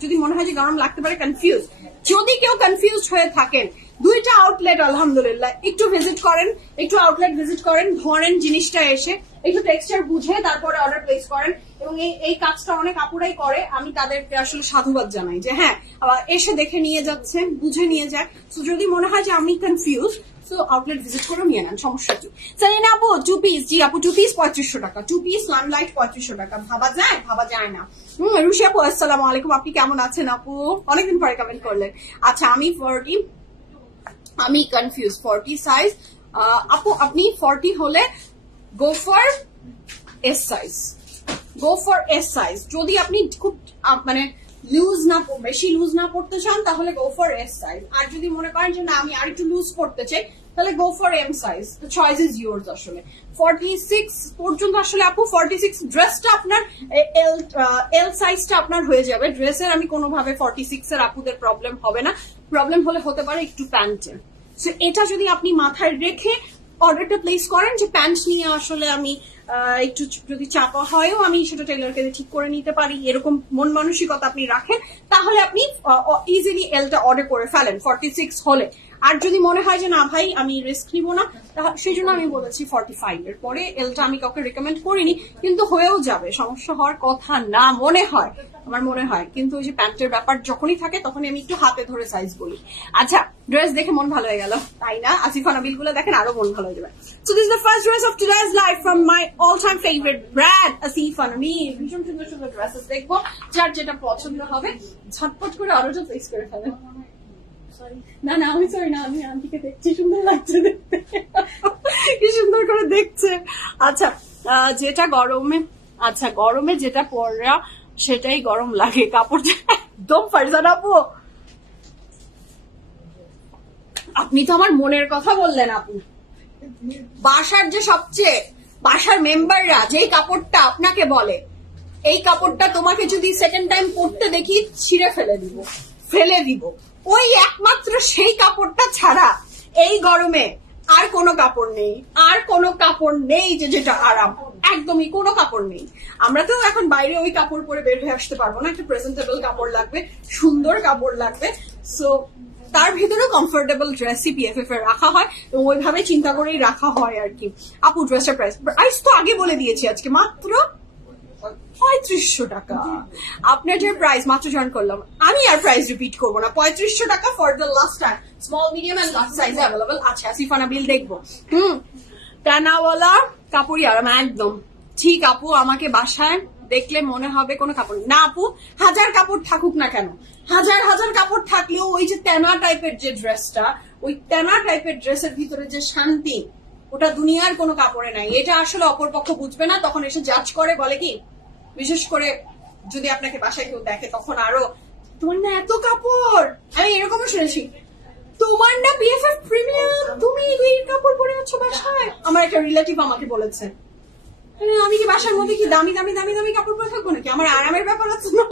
যদি মনে হয় যে গরম লাগতে পারে, কনফিউজ, যদি কেউ কনফিউজ হয়ে থাকেন, দুইটা আউটলেট আলহামদুলিল্লাহ একটু ভিজিট করেন, একটু আউটলেট ভিজিট করেন, ধরেন জিনিসটা এসে একটু টেক্সচার বুঝে তারপরে অর্ডার প্লেস করেন। এবং এই কাজটা অনেক আপুরাই করে, আমি তাদেরকে আসলে সাধুবাদ জানাই যে হ্যাঁ এসে দেখে নিয়ে যাচ্ছে, বুঝে নিয়ে যায়। তো যদি মনে হয় যে আমি কনফিউজ, তো আউটলেট ভিজিট করে নিয়ে নেন, সমস্যা কি? জানি না আপু 2 পিস, জি আপু 2 পিস 3500 টাকা, 2 পিস লাইমলাইট 3500 টাকা। ভাবা যায়? ভাবা যায় না। রুশি আপু আসসালামু আলাইকুম, আপনি কেমন আছেন আপু? অনেকদিন পরে কমেন্ট করলেন। আচ্ছা আমি কনফিউজ 40 সাইজ। আপু আপনি 40 হলে go for S size, go for S size. যদি আপনি খুব মানে লুজ না, বেশি লুজ না পড়তে চান তাহলে গো ফর এস সাইজ। আর যদি মনে করেন যে না আমি আর একটু লুজ পড়তে চাই তাহলে go for M size. The choice is yours. আসলে 46 পর্যন্ত আসলে আপু 46 ড্রেসটা আপনার এল সাইজটা আপনার হয়ে যাবে। ড্রেসের আমি কোনোভাবে 46 এর আপুদের প্রবলেম হবে না, প্রবলেম হলে হতে পারে একটু প্যান্টের। সো এটা যদি আপনি মাথায় রেখে অর্ডারটা প্লেস করেন যে প্যান্ট নিয়ে আসলে আমি একটু যদি চাপা হয়ও আমি সেটা টেলারকে ঠিক করে নিতে পারি, এরকম মন মানসিকতা আপনি রাখেন, তাহলে আপনি ইজিলি এলটা অর্ডার করে ফেলেন 46 হলে। আর যদি মনে হয় যে না ভাই আমি রিস্ক নিব না, সেই জন্য আমি বলেছি 45 এর পরে এলটা আমি কাউকে রেকমেন্ড করিনি, কিন্তু হয়েও যাবে, সমস্যা হওয়ার কথা না মনে হয়, আমার মনে হয়। কিন্তু ওই যে প্যান্টের ব্যাপার যখনই থাকে তখনই আমি একটু হাতে ধরে সাইজ বলি। আচ্ছা, ড্রেস দেখে মন ভালো হয়ে গেল তাই না? আসিফা নাবিল গুলো দেখেন আরো মন ভালো হয়ে যাবে। So this is the first dress of today's live from my all time favourite brand Asifa Nabil. ভীষণ সুন্দর সুন্দর ড্রেসেস দেখবো, যার যেটা পছন্দ হবে ঝটপট করে অর্ডারটা প্লেস করে ফেলেন। না না আমি সরি না, আমি আন্টিকে দেখছি, সুন্দর লাগছে দেখতে, কি সুন্দর করে দেখছে। আচ্ছা যেটা গরমে, আচ্ছা গরমে যেটা পরা সেটাই গরম লাগে, কাপড়টা একদম ফারজানা আপু। আপনি তো আমার মনের কথা বললেন আপু। বাসার যে সবচেয়ে বাসার মেম্বাররা যেই কাপড়টা আপনাকে বলে এই কাপড়টা তোমাকে যদি সেকেন্ড টাইম পরতে দেখি ছিঁড়ে ফেলে দিব, ওই একমাত্র সেই কাপড়টা ছাড়া এই গরমে আর কোনো কাপড় নেই, আর কোনো কাপড় নেই যেটা আরাম, একদমই কোনো কাপড় নেই। আমরা তো এখন বাইরে ওই কাপড় পরে বের হয়ে আসতে পারবো না, একটা প্রেজেন্টেবল কাপড় লাগবে, সুন্দর কাপড় লাগবে। সো তার ভিতরে কমফোর্টেবল ড্রেসই পিএফএফ এ রাখা হয় এবং ওইভাবে চিন্তা করেই রাখা হয় আর কি। আপু ড্রেসের প্রাইস তো আগে বলে দিয়েছি, আজকে মাত্র 3500 টাকা। আপনার যে প্রাইস মাত্র জয়েন করলাম, আমি আর প্রাইস রিপিট করবো না। 3500 টাকা for the last time. Small medium and large size available আছে। আসিফা নাবিল দেখবো। টানাওয়ালা কাপড়ই আরাম একদম ঠিক আপু। আমাকে বাসায় দেখলে মনে হবে কোনো কাপড় না আপু, হাজার কাপড় থাকুক না কেন, হাজার হাজার কাপড় থাকলেও ওই যে তেনা টাইপের যে ড্রেসটা, ওই তেনা টাইপের ড্রেসের ভিতরে যে শান্তি, ওটা দুনিয়ার কোনো কাপড়ে নাই। এটা আসলে অপরপক্ষ বুঝবে না, তখন এসে জাজ করে, বলে কি, বিশেষ করে যদি আপনাকে বাসায় কেউ দেখে তখন আরো, তোমার না এত কাপড়। আমি এরকমও শুনেছি, তোমার না বিএফএফ প্রিমিয়াম, তুমি এই কাপড় পরে আছো বাসায়। আমার একটা রিলেটিভ আমাকে বলেছে, আমি কি বাসার মধ্যে কি দামি দামি দামি দামি কাপড় পরে থাকবো নাকি, আমার আরামের ব্যাপার আছে না।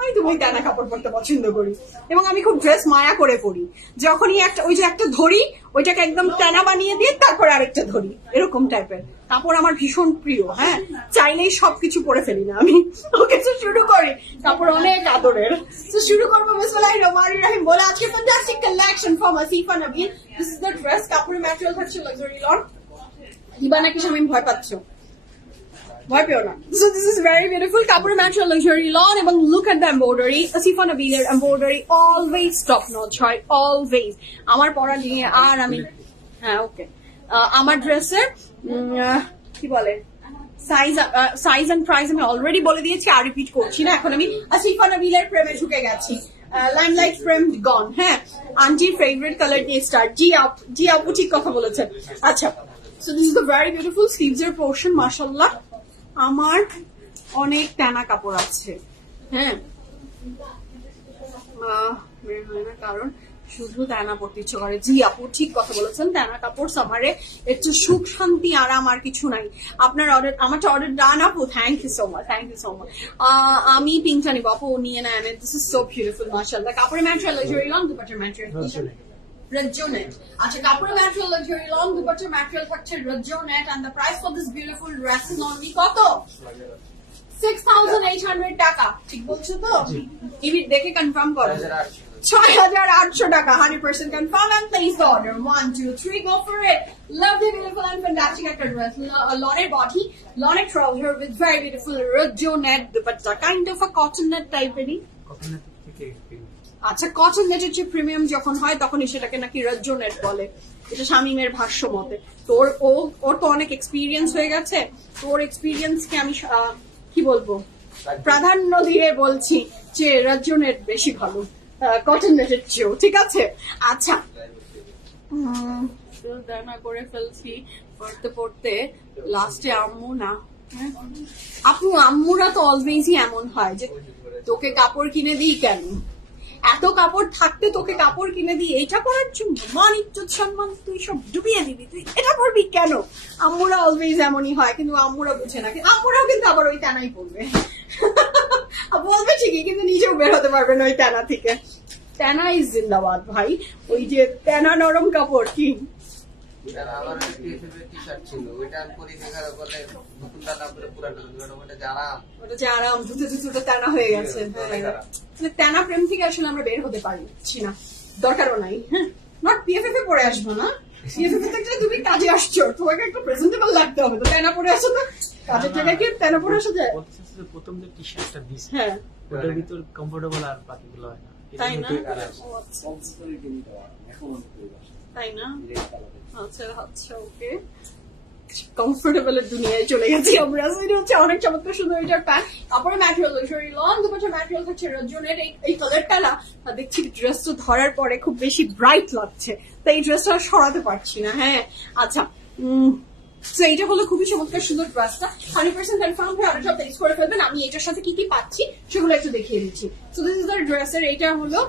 আমি তো ওই টানা কাপড় পরতে পছন্দ করি এবং আমি খুব ড্রেস মায়া করে পরি। যখনই একটা ওই যে একটা ধরি, ওইটাকে একদম টানা বানিয়ে দিয়ে তারপরে আরেকটা ধরি, এরকম টাইপের কাপড় আমার ভীষণ প্রিয়। হ্যাঁ, চাইলেই সবকিছু পরে ফেলি না আমি। ওকে, তো শুরু করি, কাপড় অনেক আদরের। তো শুরু করবো বিসমিল্লাহির রহমানির রহিম বলে। আজকে fantastic collection from Asifa Nabil. This is the dress. কাপড়ের ম্যাটেরিয়াল থাকছে লাক্সারি লন। দিবা নাকি শামিম, ভয় পাচ্ছ? ভয় পেও না। So this is very beautiful. কাপড়ের ম্যাটেরিয়াল লাক্সারি লন এবং look at the embroidery. Asifa নাবিলের embroidery always top notch হয়, always. আমার পরা দিয়ে আর আমি, হ্যাঁ ওকে, আমার ড্রেসের কি বলে সাইজ এন্ড প্রাইস আমি অলরেডি বলে দিয়েছি, আর রিপিট করছি না। এখন আমি আসিফা নাবিলের প্রেমে ঢুকে গেছি। লাইমলাইট ফ্রেম গন। হ্যাঁ, আন্টির ফেভারিট কালার দিয়ে স্টার্ট। জি আপু ঠিক কথা বলেছেন। আচ্ছা, so this is the very beautiful sleeves এর পোর্শন। মাশাআল্লাহ, আমার অনেক টানা কাপড় আছে। হ্যাঁ, বের হয় না কারণ শুধু টানা পড়তে ইচ্ছে করে। জি আপু ঠিক কথা বলেছেন, টানা কাপড় সামারে একটু সুখ শান্তি আরাম আর কিছু নাই। আপনার অর্ডার, আমারটা অর্ডার ডান আপু। Thank you so much, thank you so much. আমি পিঙ্কটা নিবো আপু, নিয়ে নেয়। দিস ইজ সো বিউটিফুল মাশাআল্লাহ। কাপড়ের ম্যাটেরিয়াল লাক্সারি লন, দুপাট্টার ম্যাটেরিয়াল Rajonet. আচ্ছা, কাপড়ের ম্যাটেরিয়াল লাক্সারি লন, দুপাট্টার ম্যাটেরিয়াল থাকছে Rajonet, and the price for this beautiful dress is only কত? 6800 টাকা। ঠিক বলছো তো? ইমিট দেখে কনফার্ম করো। 6800 টাকা, 100% confirm and place the order. 1 2 3 go for it. Lovely, beautiful and fantastic একটা dress. Lone body, lone trouser with very beautiful Rajonet dupatta, kind of a cotton net type এরই। Cotton net থেকে আচ্ছা, cotton নেটের যে premium যখন হয় তখনই সেটাকে নাকি রাজোনেট বলে, এটা শামিমের ভাষ্য মতে। তোর ওর তো অনেক এক্সপিরিয়েন্স হয়ে গেছে, তোর এক্সপিরিয়েন্সকে আমি কি বলবো, প্রাধান্য দিয়ে বলছি যে রাজোনেট বেশি ভালো কটন নেটের চেয়েও। ঠিক আছে, আচ্ছা, দানা করে ফেলছি পড়তে পড়তে, লাস্টে আম্মু না, আপু আম্মুরা তো অলওয়েজই এমন হয় যে তোকে কাপড় কিনে দিই কেন, এত কাপড় থাকতে তোকে কাপড় কিনে দিই এইটা পরার জন্য, মান ইজ্জত সম্মান তুই সব ডুবিয়ে দিবি, তুই এটা পরবি কেন। আম্মুরা অলওয়েজ এমনই হয়, কিন্তু আম্মুরা বুঝে না। আম্মুরাও কিন্তু আবার ওই টানাই পড়বে, বলবে ঠিকই, কিন্তু নিজেও বের হতে পারবে না ওই টানা থেকে। টানা ইজ জিন্দাবাদ ভাই। ওই যে টানা নরম কাপড় কি আরাম, ধুতে ধুতে টানা হয়ে গেছে। টানা প্রেম থেকে আসলে আমরা বের হতে পারছি না, দরকারও নাই। হ্যাঁ, নট পিএফএফ এ পরে আসবো না, পিএফএফ থেকে তুমি কাজে আসছো, তোমাকে একটু প্রেজেন্টেবল লাগতে হবে। তো টানা পরে আসো না, কাজের জায়গায় কি টানা পরে আসা যায়? প্রথম যে টি শার্টটা দিছে, হ্যাঁ, ওটার ভিতর কমফোর্টেবল আর বাকিগুলো হয় না, তাই না? তাই না? আচ্ছা আচ্ছা, ওকে, কমফোর্টেবল এর দুনিয়ায় চলে গেছি আমরা। এটা হচ্ছে অনেক চমৎকার সুন্দর এটার প্যান্ট। কাপড়ের ম্যাটেরিয়াল লাক্সারি লন, দুপাট্টার ম্যাটেরিয়াল থাকছে রাজোনেট। এই কালারটা না দেখছি ড্রেস তো ধরার পরে খুব বেশি ব্রাইট লাগছে, তাই এই ড্রেসটা সরাতে পারছি না। হ্যাঁ, আচ্ছা, তো এইটা হলো খুবই চমৎকার সুন্দর ড্রেসটা। 100% কনফার্ম হয়ে অর্ডারটা প্লেস করে ফেলবেন। আমি এটার সাথে কি কি পাচ্ছি সেগুলো একটু দেখিয়ে দিচ্ছি। সো দিস ইজ দ্য ড্রেসের, এইটা হলো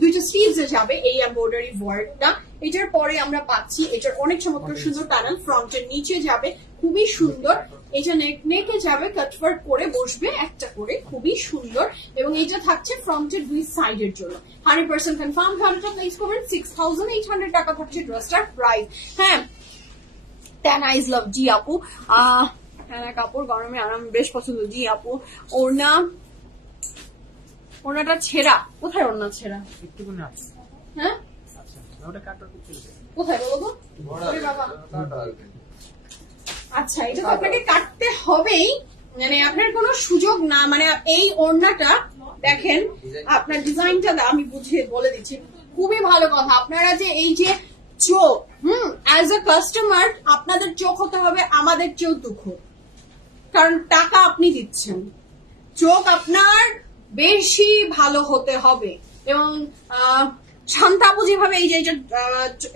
দুইটা স্লিভসে যাবে এই এমব্রয়ডারি ওয়ার্কটা। এটার পরে আমরা পাচ্ছি এটার অনেক চমৎকার সুন্দর প্যানেল, ফ্রন্টের নিচে যাবে খুবই সুন্দর। এটা নেকে যাবে কাটওয়ার্ক করে বসবে একটা করে, খুবই সুন্দর। এবং এটা থাকছে ফ্রন্টের দুই সাইডের জন্য। 100% কনফার্ম অর্ডারটা প্লেস করবেন। 6800 টাকা থাকছে ড্রেসটার প্রাইস। হ্যাঁ, টানা ইজ লাভ। জি আপু, টানা কাপড় গরমে আরাম বেশ পছন্দ। জি আপু, ওনাটা ছেঁড়া, কোথায় ওনা ছেঁড়া? হ্যাঁ, কোথায় বলবো? আচ্ছা, এটা তো আপনাকে কাটতে হবেই, মানে আপনার কোনো সুযোগ না, মানে এই ওড়নাটা দেখেন, আপনার ডিজাইনটা আমি বুঝিয়ে বলে দিচ্ছি, খুবই ভালো কথা। আপনারা যে এই যে চোখ, অ্যাজ এ কাস্টমার আপনাদের চোখ হতে হবে আমাদের চেয়েও দুঃখ, কারণ টাকা আপনি দিচ্ছেন, চোখ আপনার বেশি ভালো হতে হবে। এবং শান্তাবু যেভাবে এই যে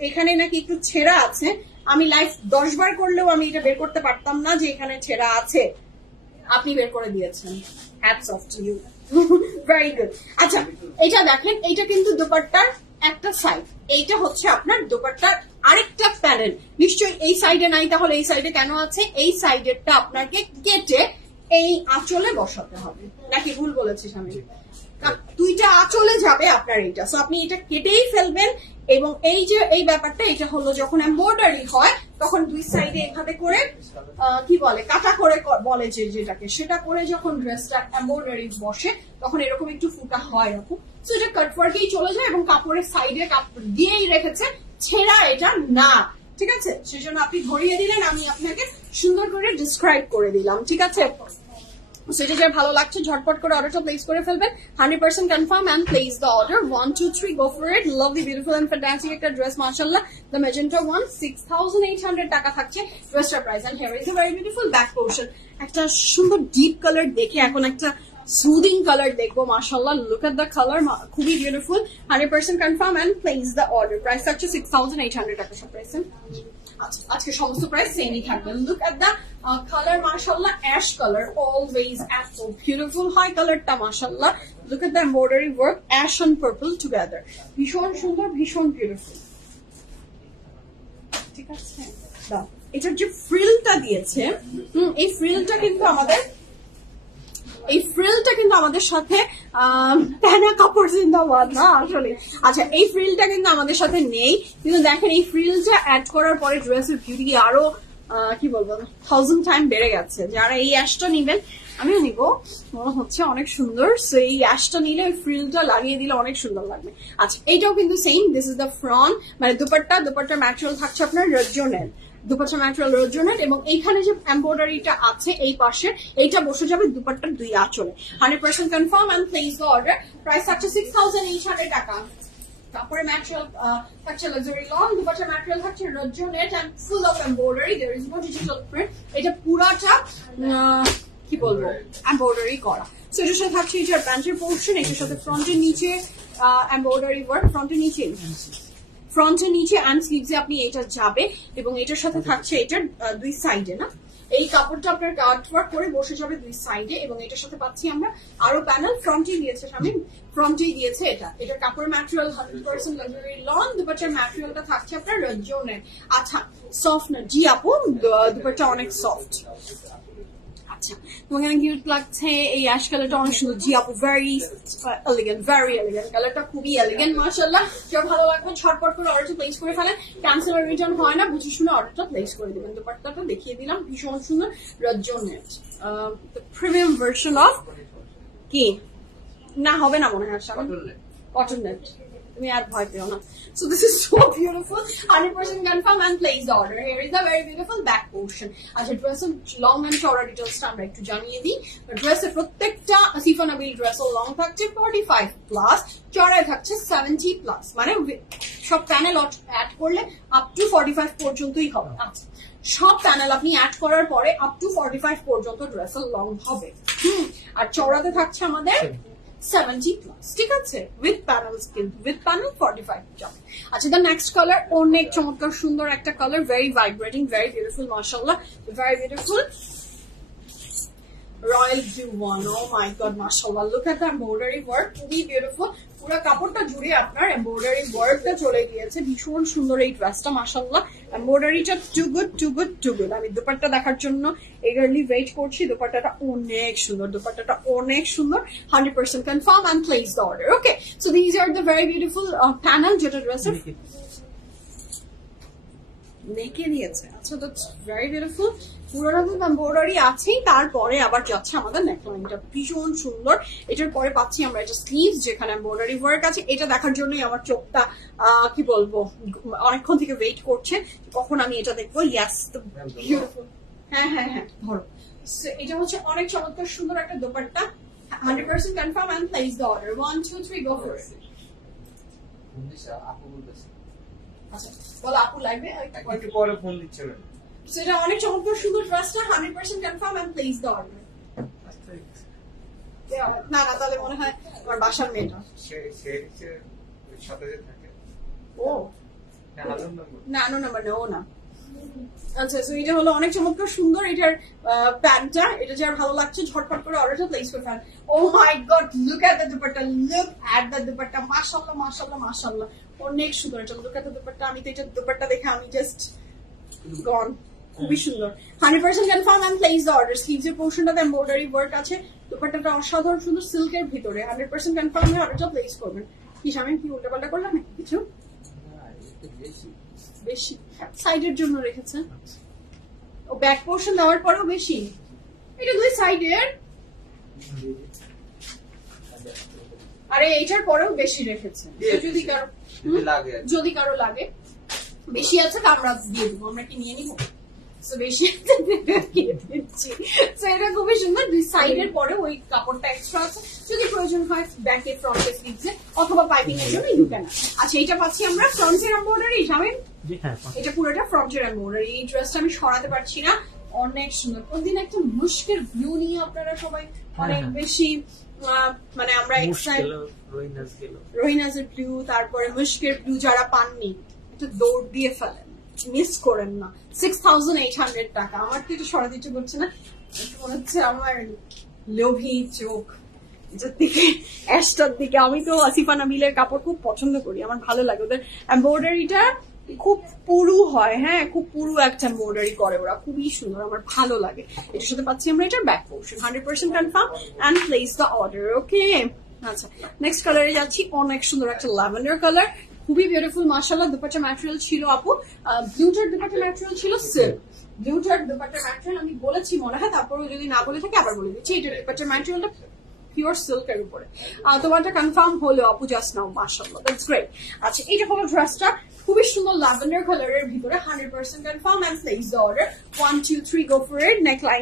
এখানে নাকি একটু ছেঁড়া আছে, আমি লাইফ 10 বার করলেও আমি এটা বের করতে পারতাম না যে এখানে ছেঁড়া আছে, আপনি বের করে দিয়েছেন, hats off to you, very good. আচ্ছা এটা দেখেন, এইটা কিন্তু দোপাট্টার একটা সাইড, এইটা হচ্ছে আপনার দোপাট্টার আরেকটা প্যানেল। নিশ্চয়ই এই সাইডে নাই, তাহলে এই সাইডে কেন আছে? এই সাইডেরটা আপনাকে কেটে এই আঁচলে বসাতে হবে, নাকি ভুল বলেছিস আমি? দুইটা আঁচলে যাবে আপনার এইটা, সো আপনি এটা কেটেই ফেলবেন। এবং এই যে এই ব্যাপারটা, এটা হলো যখন এমব্রয়ডারি হয় তখন দুই সাইডে এভাবে করে কি বলে, কাটা করে বলে যেটাকে, সেটা করে যখন ড্রেসটা এমব্রয়ডারি বসে তখন এরকম একটু ফুটা হয় এরকম। সো এটা কাটওয়ার্কেই চলে যায় এবং কাপড়ের সাইডে কাপড় দিয়েই রেখেছে, ছেঁড়া এটা না, ঠিক আছে? সেজন্য আপনি ধরিয়ে দিলেন, আমি আপনাকে সুন্দর করে ডিসক্রাইব করে দিলাম, ঠিক আছে? সেটা যা ভালো লাগছে ঝটপট করে অর্ডারটা প্লেস করে ফেলবেন, 100% confirm and place the order. 1 2 3 go for it. Lovely beautiful and fantastic একটা ড্রেস, মাশাআল্লাহ। দ্য ম্যাজেন্টা ওয়ান 6800 টাকা থাকছে ড্রেসটার price. And here is a very beautiful back portion, একটা সুন্দর ডিপ কালার দেখে এখন একটা সুদিং কালার দেখবো, মাশাআল্লাহ। লুক এট দ্য কালার, খুবই beautiful, 100% confirm and place the order. Price থাকছে 6800 টাকা সব প্রাইস। আজকে সমস্ত প্রাইস সেমই থাকবে। লুক এট দ্য কালার, মাশাআল্লাহ, অ্যাশ কালার, অলওয়েজ এত বিউটিফুল হয় কালারটা, মাশাআল্লাহ। Look at the embroidery work, ash and purple together, ভীষণ সুন্দর, ভীষণ বিউটিফুল, ঠিক আছে? এটার যে ফ্রিলটা দিয়েছে, এই ফ্রিলটা কিন্তু আমাদের সাথে তেনা কাপড় জিন্দাবাদ না আসলে। আচ্ছা এই ফ্রিলটা কিন্তু আমাদের সাথে নেই, কিন্তু দেখেন এই ফ্রিলটা অ্যাড করার পরে ড্রেসের বিউটি আরো কি বলবো 1000 টাইম বেড়ে গেছে। যারা এই অ্যাশটা নিবেন, আমিও নিব, মনে হচ্ছে অনেক সুন্দর। সো এই অ্যাশটা নিলে ওই ফ্রিলটা লাগিয়ে দিলে অনেক সুন্দর লাগবে। আচ্ছা এইটাও কিন্তু same, this is the front, মানে দুপাট্টার ম্যাটেরিয়াল থাকছে আপনার রজনীর, দুপাট্টা ম্যাটেরিয়াল রজনীর, এবং এইখানে যে এমব্রয়ডারিটা আছে এই পাশে, এইটা বসে যাবে দুপাট্টার দুই আঁচলে। 100% confirm and place the order. Price থাকছে 6800 টাকা। তারপরে ম্যাটেরিয়াল থাকছে লাক্সারি লন, দুপাট্টা ম্যাটেরিয়াল থাকছে রজনীর and full of embroidery, there is no digital print. এটা পুরাটা কি বলবো এমব্রয়ডারি করা। সো এটার সাথে থাকছে এটার প্যান্টের পোর্শন, এটার সাথে ফ্রন্টের নিচে এমব্রয়ডারি ওয়ার্ক, ফ্রন্টের নিচে অ্যান্ড স্লিভসে আপনি এটা যাবে, এবং এটার সাথে থাকছে এটার দুই সাইডে, না এই কাপড়টা আপনার কাটওয়ার্ক করে বসে যাবে দুই সাইডে, এবং এটার সাথে পাচ্ছি আমরা আরো প্যানেল, ফ্রন্টেই দিয়েছে স্বামী, ফ্রন্টেই দিয়েছে এটা। এটার কাপড়ের ম্যাটেরিয়াল 100% লাক্সারি লন, দুপাট্টার ম্যাটেরিয়ালটা থাকছে আপনার রজনীর। আচ্ছা সফট না? জি আপু, দুপাট্টা অনেক সফট। আচ্ছা তোমাকে কিউট লাগছে, এই অ্যাশ কালারটা অনেক সুন্দর। জি আপু, ভেরি এলিগেন্ট, কালারটা খুবই এলিগেন্ট, মাশাআল্লাহ। যার ভালো লাগবে ঝটপট করে অর্ডারটা প্লেস করে ফেলেন, ক্যান্সেল রিটার্ন হয় না, বুঝে শুনে অর্ডারটা প্লেস করে দিবেন। দুপাট্টাটা দেখিয়ে দিলাম, ভীষণ সুন্দর, রজনীর প্রিমিয়াম ভার্সন অফ কি না হবে না মনে হয় কটন নেট, তুমি আর ভয় পেও না। So this is so beautiful, 100% confirm and place the order. Here is a very beautiful back portion. আচ্ছা ড্রেসের লং এন্ড চওড়া ডিটেইলসটা আমরা একটু জানিয়ে দিই। ড্রেসের প্রত্যেকটা সিফন আবিল ড্রেসও লং থাকছে 45 প্লাস, চওড়ায় থাকছে 70 প্লাস, মানে সব প্যানেল অ্যাড করলে আপ টু 45 পর্যন্তই হবে। আচ্ছা সব প্যানেল আপনি অ্যাড করার পরে আপ টু 45 পর্যন্ত ড্রেসের লং হবে। আর চওড়াতে থাকছে আমাদের 70 প্লাস, ঠিক আছে? With panel skin, with panel 45 যাবে। আচ্ছা দ্য নেক্সট কালার, অনেক চমৎকার সুন্দর একটা colour, very vibrating, very beautiful, মাশাআল্লাহ, very beautiful royal blue one. Oh my God, মাশাআল্লাহ, look at the embroidery work, খুবই বিউটিফুল। পুরো কাপড়টা জুড়ে আপনার এমব্রয়ডারি ওয়ার্কটা চলে গিয়েছে, ভীষণ সুন্দর এই ড্রেসটা, মাশাআল্লাহ। এমব্রয়ডারিটা টু গুড। আমি দুপাট্টা দেখার জন্য eagerly ওয়েট করছি। দুপাট্টাটা অনেক সুন্দর, 100% confirm and place the order. Okay, so this are the very beautiful panel যেটা ড্রেসের নেকে দিয়েছে। আচ্ছা দ্যাটস ভেরি বিউটিফুল। পুরোটা এমব্রয়ডারি আছেই, তারপরে আবার যাচ্ছে আমাদের নেকলাইনটা, ভীষণ সুন্দর। এটার পরে পাচ্ছি আমরা এটা স্লিভস, যেখানে এমব্রয়ডারি ওয়ার্ক আছে। এটা দেখার জন্যই আমার চোখটা কি বলবো অনেকক্ষণ থেকে ওয়েট করছে কখন আমি এটা দেখবো। Yes, beautiful. হ্যাঁ ধরো, এটা হচ্ছে অনেক চমৎকার সুন্দর একটা দোপাট্টা 100% confirm and place the order 1 2 3 go for it আচ্ছা বলো আপু লাইভে একটু পরে ফোন দিচ্ছে না সেটা অনেক চমৎকার সুন্দর ড্রেসটা 100% confirm and place the order না না তাহলে মনে হয় আমার বাসার মেয়েটা সাথে থাকে ও না নো নাম্বার নো না আচ্ছা সো এটা হলো অনেক চমৎকার সুন্দর এটার প্যান্টটা এটা যার ভালো লাগছে ঝটপট করে অর্ডারটা প্লেস করে ফেলেন oh my God look at the dupatta look at the dupatta মাশাআল্লাহ মাশাআল্লাহ মাশাআল্লাহ অনেক সুন্দর এটা লুক এট দ্য দুপাট্টা আমি তো এটা দুপাট্টা দেখে আমি জাস্ট গন খুবই সুন্দর 100% confirm and place the order sleeves এর পোরশনটাতে এমব্রয়ডারি ওয়ার্ক আছে দুপাট্টাটা অসাধারণ সুন্দর সিল্কের ভিতরে 100% কনফার্ম হয়ে অর্ডারটা প্লেস করবেন কি সামনে কি উল্টাপাল্টা করলাম কিছু বেশি সাইডের জন্য রেখেছে ও ব্যাক পোরশন দেওয়ার পরেও বেশি এটা দুই সাইডের আরে এইটার পরেও বেশি রেখেছে যদি কারো লাগে বেশি আছে তো আমরা দিয়ে দেবো আমরা কি নিয়ে নিবো বেশি এটা খুবই সুন্দর দুই সাইডের পরে ওই কাপড়টা এক্সট্রা আছে যদি প্রয়োজন হয় ব্যাকে ফ্রন্টে স্লিভসে অথবা পাইপিং এর জন্য ইউ ক্যান আচ্ছা এটা পাচ্ছি আমরা ফ্রন্টের এমব্রয়ডারি জানেন এটা পুরোটা ফ্রন্টের এমব্রয়ডারি এই ড্রেসটা আমি সরাতে পারছি না অনেক সুন্দর কোনদিন একটা মুশকিল ব্লু নিয়ে আপনারা সবাই অনেক বেশি মানে আমরা রোহিনাজের ব্লু তারপরে মুশকিল ব্লু যারা পাননি একটু দৌড় দিয়ে ফেলেন মিস করেন না 6,800 টাকা আমার তো এটা সরা দিতে বলছে না মনে হচ্ছে আমার লোভী চোখ এটার দিকে অ্যাশটার দিকে আমি তো আসিফা নাবিলের কাপড় খুব পছন্দ করি আমার ভালো লাগে ওদের এমব্রয়ডারিটা খুব পুরু হয় হ্যাঁ খুব পুরু একটা এমব্রয়ডারি করে ওরা খুবই সুন্দর আমার ভালো লাগে এটার সাথে পাচ্ছি আমরা এটার back portion 100% confirm and place the order okay আচ্ছা নেক্সট কালারে যাচ্ছি অনেক সুন্দর একটা ল্যাভেন্ডার কালার খুবই বিউটিফুল মাশাআল্লাহ দুপাট্টা ম্যাটেরিয়াল ছিল আপু ব্লুটার দুপাট্টা ম্যাটেরিয়াল ছিল সিল্ক ব্লুটার দুপাট্টা ম্যাটেরিয়াল আমি বলেছি মনে হয় তারপরে যদি না বলে থাকি আবার বলে দিচ্ছি এটা দুপাট্টা ম্যাটেরিয়ালটা পিওর সিল্কের উপরে তোমারটা কনফার্ম হলো আপু জাস্ট নাও মাশাআল্লাহ দ্যাটস গ্রেট আচ্ছা এটা হলো ড্রেসটা খুবই সুন্দর ল্যাভেন্ডার কালারের ভিতরে 100% confirm and place the order 1 2 3 go for it neck line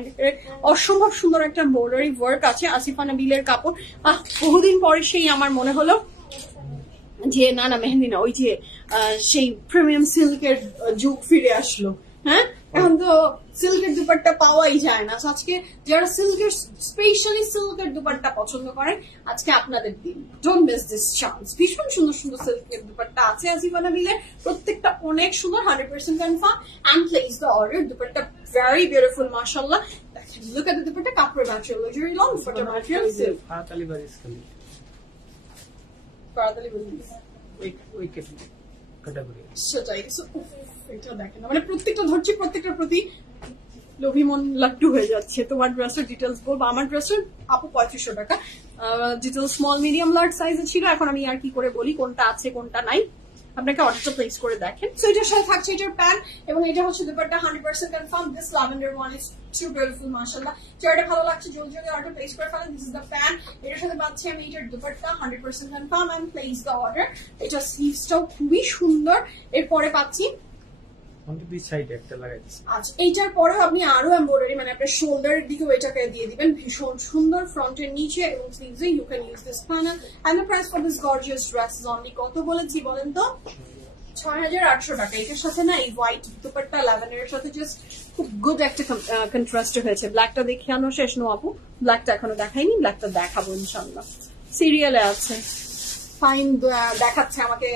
অসম্ভব সুন্দর একটা এমব্রয়ডারি ওয়ার্ক আছে আসিফা নাবিলের কাপড় বহুদিন পরে সেই আমার মনে হলো যে না না মেহেন্দি না ওই যে সেই প্রিমিয়াম সিল্কের যুগ ফিরে আসলো হ্যাঁ এখন তো সিল্কের দুপাট্টা পাওয়াই যায় না আজকে যারা সিল্কের স্পেশালি সিল্কের দুপাট্টা পছন্দ করেন আজকে আপনাদের দিন ডোন্ট মিস দিস চান্স ভীষণ সুন্দর সুন্দর সিল্কের দুপাট্টা আছে আসিফা নাবিলের প্রত্যেকটা অনেক সুন্দর 100% confirm and place the order dupatta very beautiful মাশাআল্লাহ লুক এট দ্য দুপাট্টা কাপড় material luxury long dupatta material silk ফাতালি বারিস খালি সেটাই এটা দেখেন মানে প্রত্যেকটা ধরছি প্রত্যেকটার প্রতি লোভী মন লাট্টু হয়ে যাচ্ছে তোমার ড্রেসের ডিটেলস বলবো আমার ড্রেসের আপু 3500 টাকা ডিটেল স্মল মিডিয়াম লার্জ সাইজে ছিল এখন আমি আর কি করে বলি কোনটা আছে কোনটা নাই আপনাকে অর্ডারটা প্লেস করে দেখেন সো এটার সাথে থাকছে এটার প্যান্ট এবং এটা হচ্ছে দুপাট্টা 100% confirm this lavender one is too beautiful মাশাআল্লাহ যারা ভালো লাগছে জলদি জলদি অর্ডার প্লেস করে ফেলেন দিস ইজ দ্য প্যান্ট এটার সাথে পাচ্ছি আমি এটার দুপাট্টা 100% confirm and place the order এটা স্লিভসটাও খুবই সুন্দর এরপরে পাচ্ছি আচ্ছা এইটার পরেও আপনি আরো এমব্রয়ডারি মানে আপনার শোল্ডারের দিকেও এটাকে দিয়ে দিবেন ভীষণ সুন্দর ফ্রন্টের নিচে এবং স্লিভসে you can use this panel and the price for this gorgeous dress is only কত বলেছি বলেন তো 6,800 টাকা এটার সাথে না এই হোয়াইট দুপাট্টা ল্যাভেন্ডারের সাথে জাস্ট খুব গুড একটা কন্ট্রাস্ট হয়েছে ব্ল্যাকটা দেখে আনো শেষ নো আপু ব্ল্যাকটা এখনো দেখাইনি ব্ল্যাকটা দেখাবো ইনশাআল্লাহ সিরিয়ালে আছে ফাইন দেখাচ্ছে আমাকে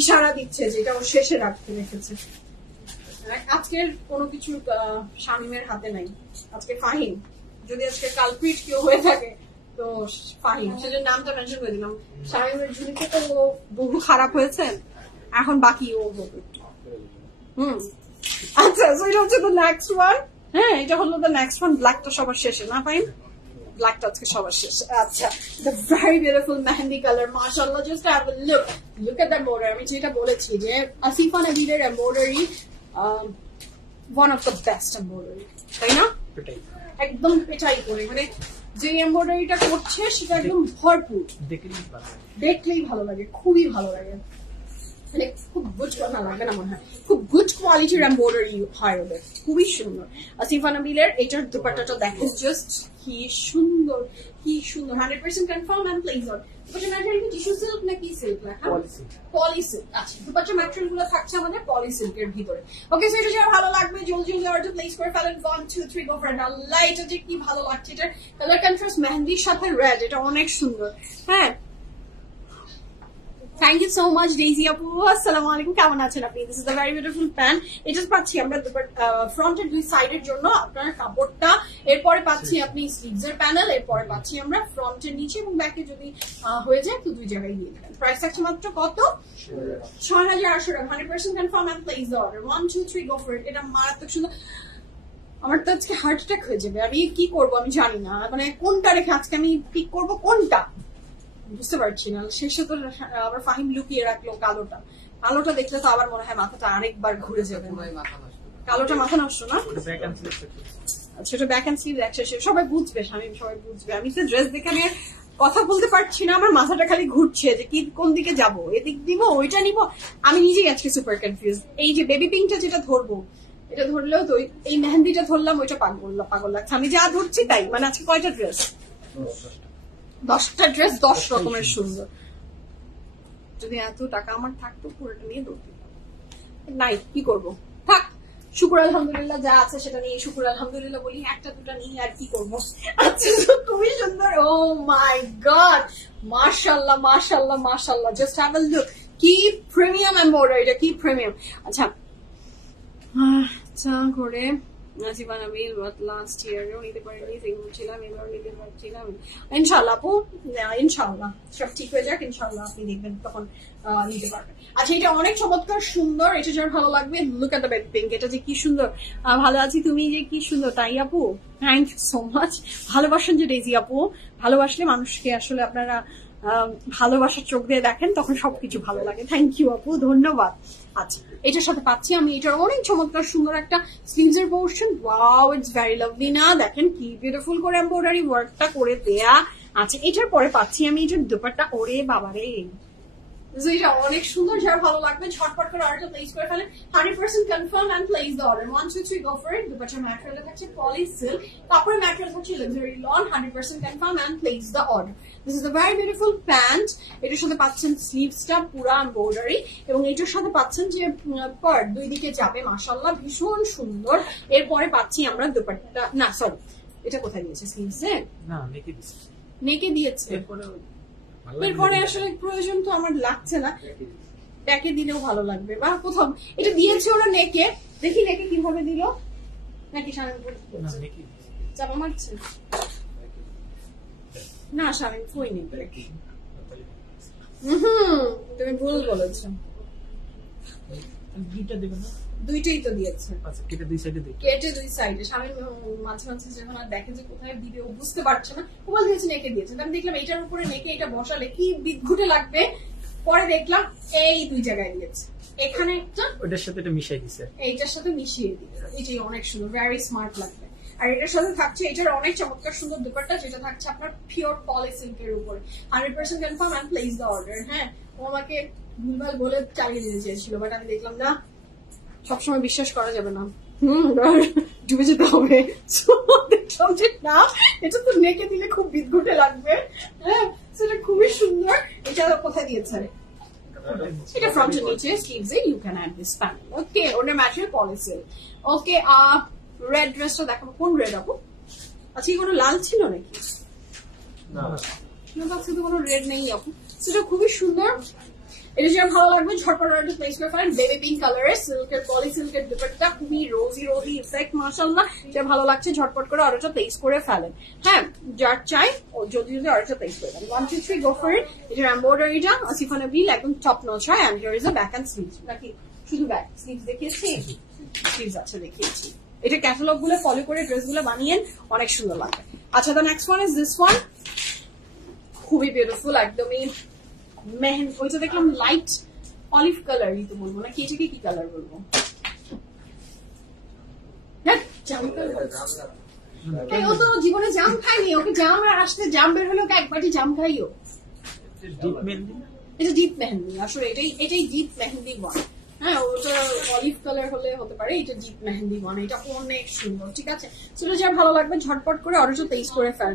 ইশারা দিচ্ছে যে এটা ও শেষে রাখতে রেখেছে আজকের কোনো কিছু শামিমের হাতে নাই আজকে ফাহিম যদি আজকে কালপ্রিট কেউ হয়ে থাকে তো ফাহিম সেটার নামটা মেনশন করে দিলাম শামিমের ঝুলিতে তো বহু খারাপ হয়েছে এখন বাকি ও আচ্ছা এটা হচ্ছে দ্য নেক্সট ওয়ান হ্যাঁ এটা হলো দ্য নেক্সট ওয়ান ব্ল্যাকটা সবার শেষে না ফাইন ব্ল্যাকটা আজকে সবার শেষে আচ্ছা the very beautiful mehendi colour মাশাআল্লাহ just have a look at the border আমি যেটা বলেছি যে আসিফা নাবিলের embroidery one of the best embroidery তাই না একদম পেটাই করে মানে যে এমব্রয়ডারিটা করছে সেটা একদম ভরপুর দেখলেই ভালো লাগে খুবই ভালো লাগে মানে খুব গুড কথা লাগবে না মনে হয়, খুব গুড কোয়ালিটির এমব্রয়ডারি হয় ওদের, খুবই সুন্দর। আসিফা নবীলের এটার দুপাট্টাটা দেখেন জাস্ট কি সুন্দর, কি সুন্দর, 100% কনফার্ম এন্ড প্লেস অন। দুপাট্টা ম্যাটেরিয়াল কি টিস্যু সিল্ক নাকি সিল্ক লেখা? Poly silk. আচ্ছা, দুপাট্টা ম্যাটেরিয়াল গুলো থাকছে আমাদের পলি সিল্কের ভিতরে। ওকে, সো এটা যারা ভালো লাগবে জলদি জলদি অর্ডার প্লেস করে ফেলেন। 1 2 3 গো ফর ইট। আল্লাহ, এটা যে কি ভালো লাগছে, এটার কালার কন্ট্রাস্ট মেহেন্দির সাথে রেড, এটা অনেক সুন্দর। হ্যাঁ, thank you so much Daisy আপু। আসসালামু আলাইকুম, কেমন আছেন আপনি? This is the very beautiful pant. এটা পাচ্ছি আমরা ফ্রন্টের দুই সাইডের জন্য আপনার কাপড়টা, এরপরে পাচ্ছি আপনি স্লিভস এর প্যানেল, এরপরে পাচ্ছি আমরা ফ্রন্টের নিচে এবং ব্যাকে যদি হয়ে যায় তো দুই জায়গায় দিয়ে দেবেন। প্রাইস থাকছে মাত্র কত? ৬,৮০০ টাকা। 100% confirm and place the order. 1 2 3 go for it. এটা মারাত্মক সুন্দর। আমার তো আজকে হার্ট অ্যাটাক হয়ে যাবে, আমি কি করবো আমি জানি না, মানে কোনটা রেখে আজকে আমি পিক করবো কোনটা বুঝতে পারছি না। শেষে তো আবার ফাহিম লুকিয়ে রাখলো কালোটা, কালোটা দেখলে তো আবার মনে হয় মাথাটা আরেকবার ঘুরে যাবে। কালোটা মাথা নষ্ট না? আচ্ছা, এটা ব্যাক অ্যান্ড স্লিভ একসাথে সবাই বুঝবে, শামীম সবাই বুঝবে। আমি তো ড্রেস দেখে নিয়ে কথা বলতে পারছি না, আমার মাথাটা খালি ঘুরছে যে কি কোন দিকে যাব, এদিক দিব ওইটা নিব, আমি নিজেই আজকে সুপার কনফিউজ। এই যে বেবি পিঙ্কটা যেটা ধরবো, এটা ধরলেও তো এই মেহেন্দিটা ধরলাম, ওইটা পাগল লাগছে। আমি যা ধরছি তাই, মানে আজকে কয়টা ড্রেস? 10টা ড্রেস, 10 রকমের সুন্দর। যদি এত টাকা আমার থাকতো পুরোটা নিয়ে দৌড়তে নাই, কি করব, থাক। শুকুর আলহামদুলিল্লাহ যা আছে সেটা নিয়ে শুকুর আলহামদুলিল্লাহ বলি, একটা দুটা নিয়ে আর কি করবো। আচ্ছা, খুবই সুন্দর। ও মাই গড, মাশাআল্লাহ মাশাআল্লাহ মাশাআল্লাহ, জাস্ট হ্যাভ আ লুক, কি প্রিমিয়াম এমব্রয়ডারি, এটা কি প্রিমিয়াম। আচ্ছা আচ্ছা করে আসিফা নবীল লাস্ট ইয়ারেও নিতে পারিনি, সিঙ্গেল ছিলাম, এবার নিতে পারছিলাম। ইনশাল্লাহ আপু, ইনশাল্লাহ সব ঠিক হয়ে যাক, ইনশাল্লাহ আপনি দেখবেন তখন নিতে পারবেন। আচ্ছা, এটা অনেক চমৎকার সুন্দর, এটা যার ভালো লাগবে look at the bed pink, এটা যে কি সুন্দর। ভালো আছি, তুমি যে কি সুন্দর, তাই আপু? Thank you so much. ভালোবাসেন যে ডেজি আপু, ভালোবাসলে মানুষকে আসলে আপনারা ভালোবাসার চোখ দিয়ে দেখেন, তখন সবকিছু ভালো লাগে। থ্যাংক ইউ আপু, ধন্যবাদ। আচ্ছা, এটার সাথে পাচ্ছি আমি এটার অনেক চমৎকার সুন্দর একটা স্লিভস এর portion. Wow, it's very lovely না? দেখেন কি বিউটিফুল করে এমব্রয়ডারি ওয়ার্কটা করে দেয়া। আচ্ছা, এটার পরে পাচ্ছি আমি এটার দুপাট্টা। ওরে বাবারে, এটা অনেক সুন্দর, যার ভালো লাগবে ঝটপট করে অর্ডারটা প্লেস করে ফেলেন। 100% confirm and place the order. 1 2 3 go for it. দুপাট্টার ম্যাটেরিয়াল থাকছে পলি সিল্ক, কাপড়ের ম্যাটেরিয়াল থাকছে luxury lawn. 100% confirm and place the order. This is a very beautiful pant. এটার সাথে পাচ্ছেন স্লিভসটা পুরা এমব্রয়ডারি এবং এটার সাথে পাচ্ছেন যে পার্ট দুই দিকে যাবে, মাশাআল্লাহ ভীষণ সুন্দর। এরপরে পাচ্ছি আমরা দুপাট্টা, না সরি, এটা কোথায় দিয়েছে? স্লিভসে না, নেকে দিছে, নেকে দিয়েছে। এরপরে আসলে প্রয়োজন তো আমার লাগছে না, প্যাকে দিলেও ভালো লাগবে। বা প্রথম এটা দিয়েছে ওরা নেকে, দেখি নেকে কিভাবে দিল, নাকি চাপা মারছে? না স্বামী ফুই নেই, তুমি ভুল বলেছো, দুইটা দেবে না? দুইটাই তো দিয়েছে। আচ্ছা, কেটে দুই সাইডে দিই, কেটে দুই সাইডে। স্বামীর মাঝে মাঝে যখন আর দেখে যে কোথায় দিবে ও বুঝতে পারছে না, ও বল দিয়েছে নেকে দিয়েছে। আমি দেখলাম এটার উপরে নেকে এটা বসালে কি বিদঘুটে লাগবে, পরে দেখলাম এই দুই জায়গায় দিয়েছে, এখানে একটা, ওইটার সাথে এটা মিশাই দিছে, এইটার সাথে মিশিয়ে দিয়েছে। এটাই অনেক সুন্দর, ভেরি স্মার্ট লাগবে। আর এটার সাথে থাকছে এটার অনেক চমৎকার সুন্দর দুপাট্টা, যেটা থাকছে আপনার পিওর পলি সিল্কের উপরে। 100% confirm and place the order. হ্যাঁ, ও আমাকে ভুলভাল বলে চালিয়ে দিতে চেয়েছিল, বাট আমি দেখলাম না, সবসময় বিশ্বাস করা যাবে না, ডুবে যেতে হবে। দেখলাম যে না, এটা তো নেকে দিলে খুব বিদঘুটে লাগবে। হ্যাঁ, সেটা খুবই সুন্দর। এটা কোথায় দিয়েছে? এটা ফ্রন্টের নিচে স্লিভসে you can add this panel. Okay, ওটার ম্যাটেরিয়াল পলিসি। ওকে, রেড ড্রেসটা দেখাবো। কোন রেড আপু? আচ্ছা, কি কোনো লাল ছিল নাকি? না, আজকে তো কোনো রেড নেই আপু। সেটা খুবই সুন্দর। এটা যেটা ভালো লাগবে ঝটপট অর্ডার প্লেস করে ফেলেন। বেবি পিঙ্ক কালারের সিল্কের পলি সিল্কের দুপাট্টা, খুবই রোজি রোজি ইফেক্ট, মাশাআল্লাহ। যেটা ভালো লাগছে ঝটপট করে অর্ডারটা প্লেস করে ফেলেন। হ্যাঁ, যার চাই ও যদি অর্ডারটা প্লেস করে দেন। 1 2 3 গো ফর ইট। এটার এমব্রয়ডারিটা আসিফা নবীল একদম টপ নচ হয়। And here is a back and sleeves. নাকি শুধু ব্যাক স্লিভস দেখিয়েছি? স্লিভস আছে দেখিয়েছি। এটা ক্যাটালগ গুলো ফলো করে ড্রেস গুলো বানিয়েন, অনেক সুন্দর লাগবে। আচ্ছা, the next one is this one, খুবই বিউটিফুল, একদমই মেহেন্দি। ওইটা দেখলাম লাইট অলিভ কালারই তো বলবো, নাকি এটাকে কি কালার বলবো? ও তো জীবনে জাম খায়নি, ওকে জাম আর আসতে জাম বের হলে ওকে এক বাটি জাম খাইও। ডিপ মেহেন্দি, এটা ডিপ মেহেন্দি, আসলে এটাই ডিপ মেহেন্দি ওয়ান। হ্যাঁ, ওটা অলিভ কালার হলে হতে পারে, এটা ডিপ মেহেন্দি ওয়ান, এটা অনেক সুন্দর। ঠিক আছে, সেটা যার ভালো লাগবে ঝটপট করে অর্ডারটা প্লেস করে ফেল।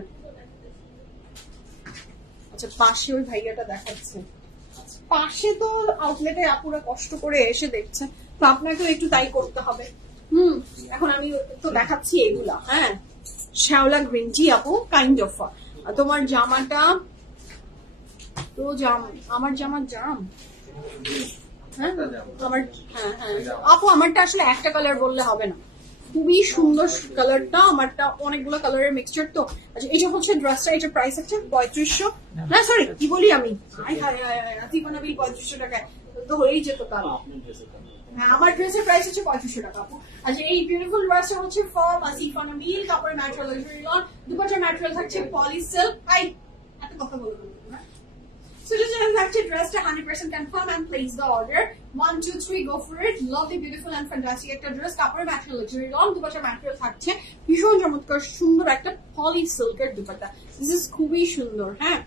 আচ্ছা, পাশে ওই ভাইয়াটা দেখাচ্ছে, পাশে তো আউটলেটে আপুরা কষ্ট করে এসে দেখছে, তো আপনাকেও একটু তাই করতে হবে। এখন আমি তো দেখাচ্ছি এগুলা। হ্যাঁ, শ্যাওলা গ্রিন টি আপু, কাইন্ড অফ তোমার জামাটা তো আমার জামার জাম। হ্যাঁ আপু, আমারটা আসলে একটা কালার বললে হবে না, খুবই সুন্দর কালারটা, আমারটা অনেকগুলো কালারের মিক্সচার। তো আচ্ছা, এটা হচ্ছে ড্রেসটা, এটার প্রাইস হচ্ছে 3500, না সরি কি বলি আমি, 3500 টাকায় তো হয়েই যেত কাল। হ্যাঁ, আমার ড্রেসের প্রাইস হচ্ছে 3500 টাকা আপু। আচ্ছা, এই বিউটিফুল ড্রেসটা হচ্ছে ফ্রম আসিফা নবীল, কাপড়ের ম্যাটেরিয়াল লাক্সারি লন, দুপাটার ম্যাটেরিয়াল থাকছে পলি সিল্ক। এত কথা বলবো না। So just থাকছে ড্রেসটা 100% confirm and place the order. 1 2 3 go for it. Lovely, beautiful and fantastic একটা ড্রেস, কাপড়ের ম্যাটেরিয়াল লাক্সারি লন, দুপাটার ম্যাটেরিয়াল থাকছে ভীষণ চমৎকার সুন্দর একটা পলি সিল্কের দুপাট্টা। দিস ইজ খুবই সুন্দর। হ্যাঁ,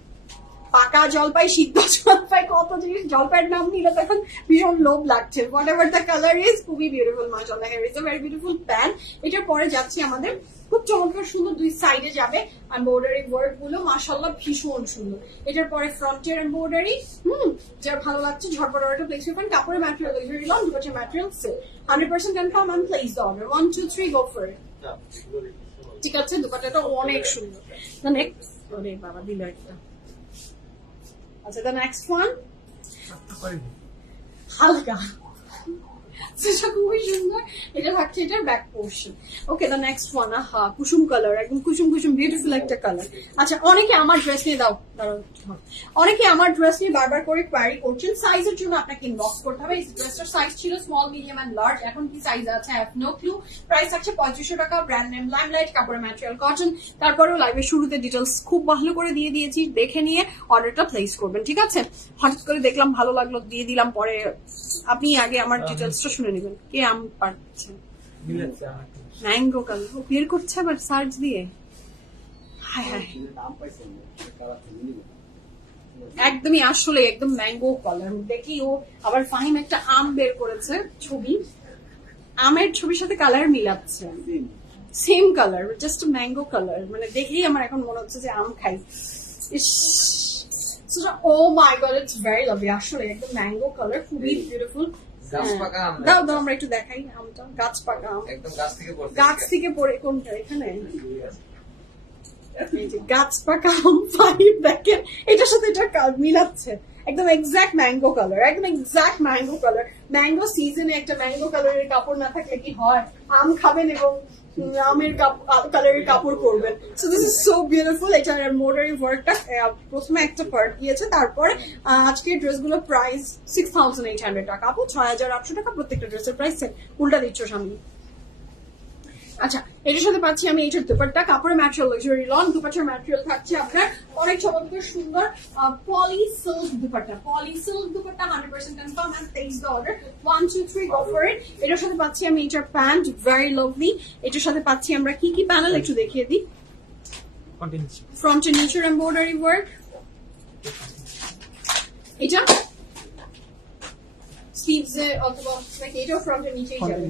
পাকা জলপাই, সিদ্ধ জলপাই, কত জিনিস, জলপাইয়ের নাম নিলে তখন ভীষণ লোভ লাগছে। What ever the colour is, খুবই বিউটিফুল মাশাআল্লাহ। Here is a very beautiful pant. এটার পরে যাচ্ছি আমাদের খুব চমৎকার সুন্দর, দুই সাইডে যাবে এমব্রয়ডারি ওয়ার্ক গুলো মাশাআল্লাহ ভীষণ সুন্দর। এটার পরে ফ্রন্টের এমব্রয়ডারি, যার ভালো লাগছে ঝটপট অর্ডার প্লেস করবেন। কাপড়ের ম্যাটেরিয়াল লাক্সারি লন, দুপাট্টার material silk, 100% confirm and place the order. 1 2 3 go for it. ঠিক আছে, দুপাট্টাটা অনেক সুন্দর। ওরে বাবা, দিল একটা। আচ্ছা, the next one হালকা, সেটা খুবই সুন্দর। এটা থাকছে এটার back portion. Okay, the next one, Kusum colour, একদম কুসুম বিউটিফুল একটা কালার। আচ্ছা, অনেকে আমার ড্রেস নিয়ে অনেকে আমার ড্রেস নিয়ে বারবার করে কোয়ারি করছেন, সাইজের জন্য আপনাকে ইনবক্স করতে হবে। এই ড্রেসটার সাইজ ছিল স্মল, মিডিয়াম এন্ড লার্জ, এখন কি সাইজ আছে I have no clue. Price থাকছে 3500 টাকা, ব্র্যান্ড নেম লাইমলাইট, কাপড়ের ম্যাটেরিয়াল কটন। তারপরেও লাইভের শুরুতে ডিটেলস খুব ভালো করে দিয়ে দিয়েছি, দেখে নিয়ে অর্ডারটা প্লেস করবেন। ঠিক আছে, হঠাৎ করে দেখলাম ভালো লাগলো দিয়ে দিলাম, পরে আপনি আগে আমার ডিটেলসটা শুনে নেবেন। কে আম পাচ্ছে ম্যাঙ্গো কালার বের করছে আবার সার্চ দিয়ে। একদমই আসলে একদম ম্যাঙ্গো কালার। দেখি ও আবার ফাহিম একটা আম বের করেছে ছবি, আমের ছবির সাথে কালার মিলাচ্ছে, same colour, just mango colour. মানে দেখেই আমার এখন মনে হচ্ছে যে আম খাই। ও my god, it's very lovely. আসলে একদম ম্যাঙ্গো কালার, খুবই বিউটিফুল। দাও আমরা একটু দেখাই আমটা। গাছ পাকা আম, একদম গাছ থেকে পড়ে। কোনটা? এখানে গাছ পাকা আম। ফাইভ দেখেন, এটার সাথে এটা মিলাচ্ছে, একদম এক্সাক্ট ম্যাঙ্গো কালার, একদম এক্সাক্ট ম্যাঙ্গো কালার। ম্যাঙ্গো সিজনে একটা ম্যাঙ্গো কালারের কাপড় না থাকলে কি হয়? আম খাবেন এবং আমের কালারের কাপড় পরবেন। So this is so beautiful. এটার এমব্রয়ডারি ওয়ার্কটা প্রথমে একটা পার্ট দিয়েছে, তারপরে আজকের ড্রেসগুলো প্রাইস 6800 টাকা আপু, 6800 টাকা প্রত্যেকটা ড্রেসের প্রাইস। উল্টা দিচ্ছ সামনে। আচ্ছা, এটার সাথে পাচ্ছি আমি এইটার দুপাট্টা, কাপড়ের ম্যাটেরিয়াল লাক্সারি লন, দুপাট্টার ম্যাটেরিয়াল থাকছে আপনার অনেক চমৎকার সুন্দর poly silk dupatta, 100% confirm and place the order. 1 2 3 go for it. এটার সাথে পাচ্ছি আমি এইটার প্যান্ট, ভেরি লাভলি। এটার সাথে পাচ্ছি আমরা কি কি প্যানেল একটু দেখিয়ে দিই। ফ্রন্টে নিচের এমব্রয়ডারি ওয়ার্ক, এটা স্লিভস এর অথবা নাকি এটাও ফ্রন্টের নিচেই যাবে।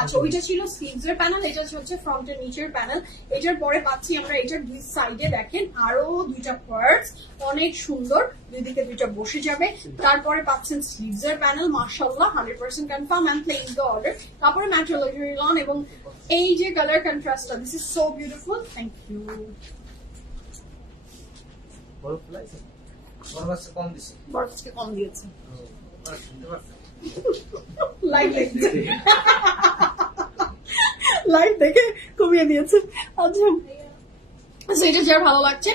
আচ্ছা, ওইটা ছিল স্লিভস এর প্যানেল, এটা হচ্ছে ফ্রন্টের নিচের প্যানেল। এটার পরে পাচ্ছি আমরা এটার দুই সাইডে দেখেন আরো দুইটা পার্টস, অনেক সুন্দর, দুই দিকে দুইটা বসে যাবে। তারপরে পাচ্ছেন স্লিভস এর প্যানেল, মাশাআল্লাহ 100% confirm and place the order. তারপরে ম্যাটেরিয়াল লাক্সারি লন এবং এই যে কালার কন্ট্রাস্টটা, this is so beautiful. Thank you. বরফকে কম দিয়েছে, লাইভ দেখে কমিয়ে দিয়েছে। আচ্ছা, এটা যার ভালো লাগছে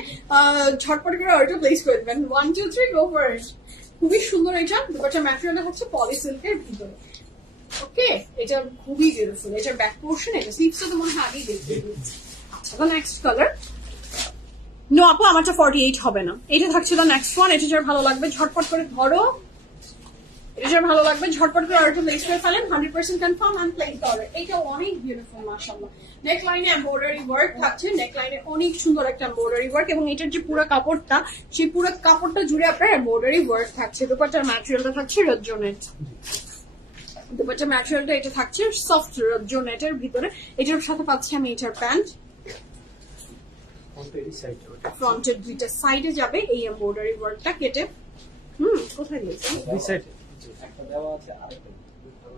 ঝটপট করে অর্ডার প্লেস করে দেবেন। 1 2 3 গো ফর ইট। খুবই সুন্দর এটা, দুপাট্টার ম্যাটেরিয়াল হচ্ছে পলি সিল্কের ভিতরে। ওকে, এটা খুবই বিউটিফুল। এটার ব্যাক পোর্শন, এটা স্লিভসটা তো মনে হয় আগেই দেখতে দিয়েছি। আচ্ছা, নেক্সট কালার। নো আপু, আমারটা 48 হবে না। এটা থাকছিল নেক্সট ওয়ান। এটা যার ভালো লাগবে ঝটপট করে ধরো। এটা ভালো লাগবে, ঝটপট করে অর্ডার প্লেস করে ফেলেন, 100% confirm and place the order. এটা অনেক বিউটিফুল মাশাআল্লাহ। নেক লাইনে এমব্রয়ডারি ওয়ার্ক থাকছে, নেক লাইনে অনেক সুন্দর একটা এমব্রয়ডারি ওয়ার্ক, এবং এটার যে পুরো কাপড়টা, সেই পুরো কাপড়টা জুড়ে আপনার এমব্রয়ডারি ওয়ার্ক থাকছে। দুপাট্টার ম্যাটেরিয়ালটা থাকছে রজ্জনেট, দুপাট্টার ম্যাটেরিয়ালটা এটা থাকছে সফট রজ্জনেটের ভিতরে। এটার সাথে পাচ্ছি আমি এটার প্যান্ট, ফ্রন্টের দুইটা সাইডে যাবে এই এমব্রয়ডারি ওয়ার্কটা কেটে। কোথায় দিয়েছে? দুই সাইডে একটা দেওয়া আছে, আরেকটা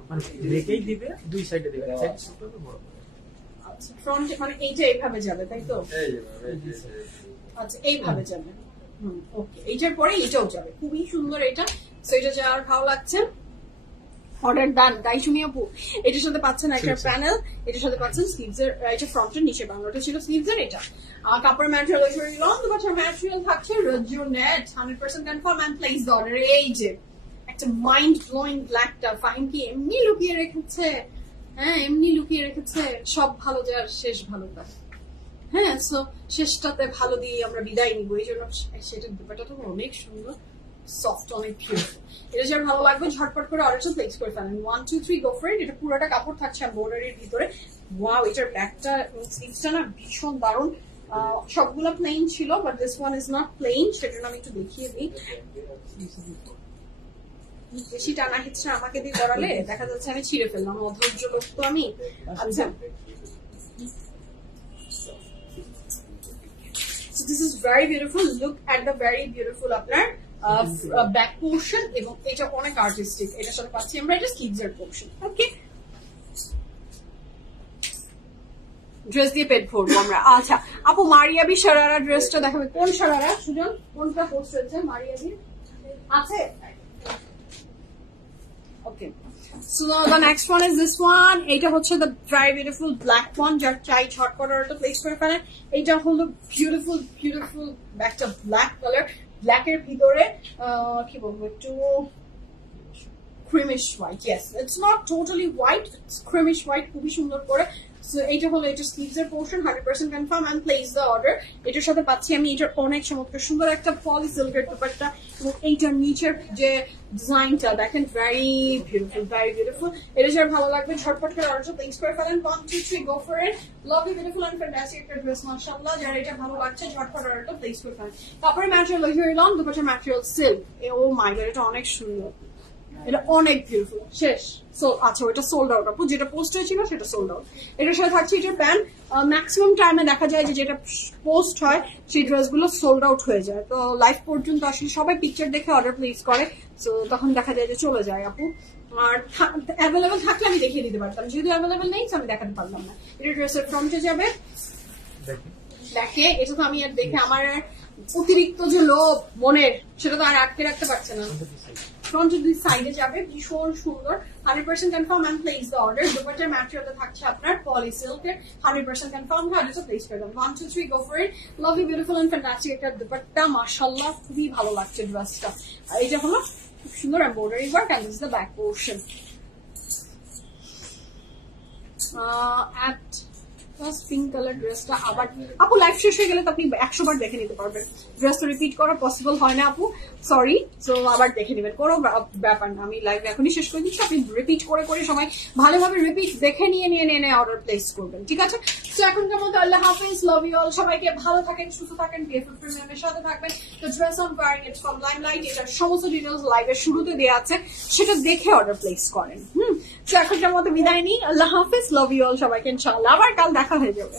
মানে রেখেই দিবে, দুই সাইডে দিবে, সাইড ছোট তো বড়। আচ্ছা, ফ্রন্টে মানে এইটা এইভাবে যাবে তাই তো? আচ্ছা, এইভাবে যাবে। ওকে, এইটার পরে এটাও যাবে, খুবই সুন্দর এটা। সো এটা যার ভালো লাগছে অর্ডার ডান। তাই শুনি আপু, এটার সাথে পাচ্ছেন একটা প্যানেল, এটার সাথে পাচ্ছেন স্লিভস এর, এটা ফ্রন্টের নিচে বাংলাটা ছিল স্লিভস এর। এটা কাপড়ের ম্যাটেরিয়াল ম্যাটেরিয়াল থাকছে রজ্জনেট, 100% confirm and place the order. এই যে একটা মাইন্ড ব্লোয়িং ব্ল্যাকটা ফাইন কি এমনি লুকিয়ে রেখেছে, হ্যাঁ এমনি লুকিয়ে রেখেছে। সব ভালো যার শেষ ভালো তার, হ্যাঁ। সো শেষটাতে ভালো দিয়ে আমরা বিদায় নিবো, এই জন্য সেটার দুপাটাটা অনেক সুন্দর, সফট, অনেক বিউটিফুল। এটা যার ভালো লাগবে ঝটপট করে অর্ডারটা প্লেস করে ফেলেন। 1 2 3 গো ফর ইট। এটা পুরোটা কাপড় থাকছে এমব্রয়ডারির ভিতরে। ওয়াও, এটার ব্যাকটা স্লিভসটা না ভীষণ দারুণ। সবগুলো প্লেন ছিল, but this one is not plain, সেটা আমি একটু দেখিয়ে দিই। বেশি টানা হিচড়া আমাকে দিয়ে করালে দেখা যাচ্ছে আমি ছিঁড়ে ফেললাম, অধৈর্য লোক তো আমি। আচ্ছা, so this is very beautiful. Look at the very beautiful আপনার ব্যাক পোর্শন, এবং এটা অনেক আর্টিস্টিক। এটার সাথে পাচ্ছি আমরা এটা স্লিভস এর পোর্শন। ওকে, ড্রেস দিয়ে পেট ভরবো আমরা। আচ্ছা আপু, মারিয়াবি শারারা ড্রেসটা দেখাবে। কোন শারারা সুজন, কোনটা পোস্ট হয়েছে মারিয়াবি আছে? ওকে, so the next one is this one. এটা হচ্ছে the very beautiful black one, যার চাই ঝটপট অর্ডারটা প্লেস করে ফেলেন। এটা হলো বিউটিফুল বিউটিফুল একটা ব্ল্যাক কালার, ব্ল্যাক এর ভিতরে কি বলবো, একটু creamish white. Yes, it's not totally white, it's creamish white, খুবই সুন্দর করে। সো এইটা হলো এটা স্লিভস এর portion, 100% confirm and place the order. এটার সাথে পাচ্ছি আমি এটার অনেক চমৎকার সুন্দর একটা পলি সিল্কের দুপাট্টা, এবং এইটার নিচের যে ডিজাইনটা দেখেন, ভেরি বিউটিফুল, ভেরি বিউটিফুল। এটা যার ভালো লাগবে ঝটপট করে অর্ডারটা প্লেস করে ফেলেন। 1 2 3 go for it. Lovely beautiful and fantastic একটা ড্রেস মাশাআল্লাহ। যার এটা ভালো লাগছে ঝটপট অর্ডারটা প্লেস করে ফেলেন। কাপড়ের ম্যাটেরিয়াল লাক্সারি লন, দুপাট্টার material silk. Oh my God, এটা অনেক সুন্দর, এটা অনেক বিউটিফুল। শেষ। সো আচ্ছা, ওইটা সোল্ড আউট আপু, যেটা পোস্ট হয়েছিল সেটা সোল্ড আউট। এটার সাথে থাকছে এটার প্যান্ট। ম্যাক্সিমাম টাইমে দেখা যায় যে যেটা পোস্ট হয় সেই ড্রেসগুলো সোল্ড আউট হয়ে যায়, তো লাইভ পর্যন্ত আসলে সবাই পিকচার দেখে অর্ডার প্লেস করে, তো তখন দেখা যায় যে চলে যায় আপু। আর অ্যাভেলেবেল থাকলে আমি দেখিয়ে দিতে পারতাম, যেহেতু অ্যাভেলেবেল নেই আমি দেখাতে পারলাম না। এটা ড্রেসের ফ্রন্টে যাবে, দেখে এটা তো আমি আর দেখে আমার অতিরিক্ত যে লোভ মনের, সেটা তো আর আটকে রাখতে পারছে না। ফ্রন্টের দুই সাইডে যাবে, ভীষণ সুন্দর, 100% confirm and place the order. দুপাট্টার ম্যাটেরিয়ালটা থাকছে আপনার পলি সিল্কের, 100% কনফার্ম হয়, অর্ডারটা প্লেস করে দেন। 1 2 3 go for it. Lovely beautiful and fantastic একটা দুপাট্টা, মাশাআল্লাহ খুবই ভালো লাগছে ড্রেসটা। এইটা হলো খুব সুন্দর embroidery work, and this is the back portion. Pink colour ড্রেসটা আবার আপু লাইভ শেষ হয়ে গেলে তো আপনি 100 বার দেখে নিতে পারবেন, ড্রেসটা রিপিট করা পসিবল হয় না আপু, সরি। তো আবার দেখে নেবেন, কোনো ব্যাপার না, আমি লাইভ এখনই শেষ করে দিচ্ছি। আপনি রিপিট করে করে সবাই ভালোভাবে রিপিট দেখে নিয়ে অর্ডার প্লেস করবেন, ঠিক আছে? তো এখনকার মতো আল্লাহ হাফেজ, লাভ ইউ অল। সবাইকে ভালো থাকেন, সুস্থ থাকেন, বিএফএফ প্রিমিয়ামের সাথে থাকবেন। তো dress on wearing it from Limelight, এটার সমস্ত ডিটেইলস লাইভের শুরুতে দেওয়া আছে, সেটা দেখে অর্ডার প্লেস করেন। তো এখনকার মতো বিদায় নিই, আল্লাহ হাফেজ, লাভ ইউ অল সবাইকে, ইনশাআল্লাহ আবার কাল দেখা হয়ে যাবে।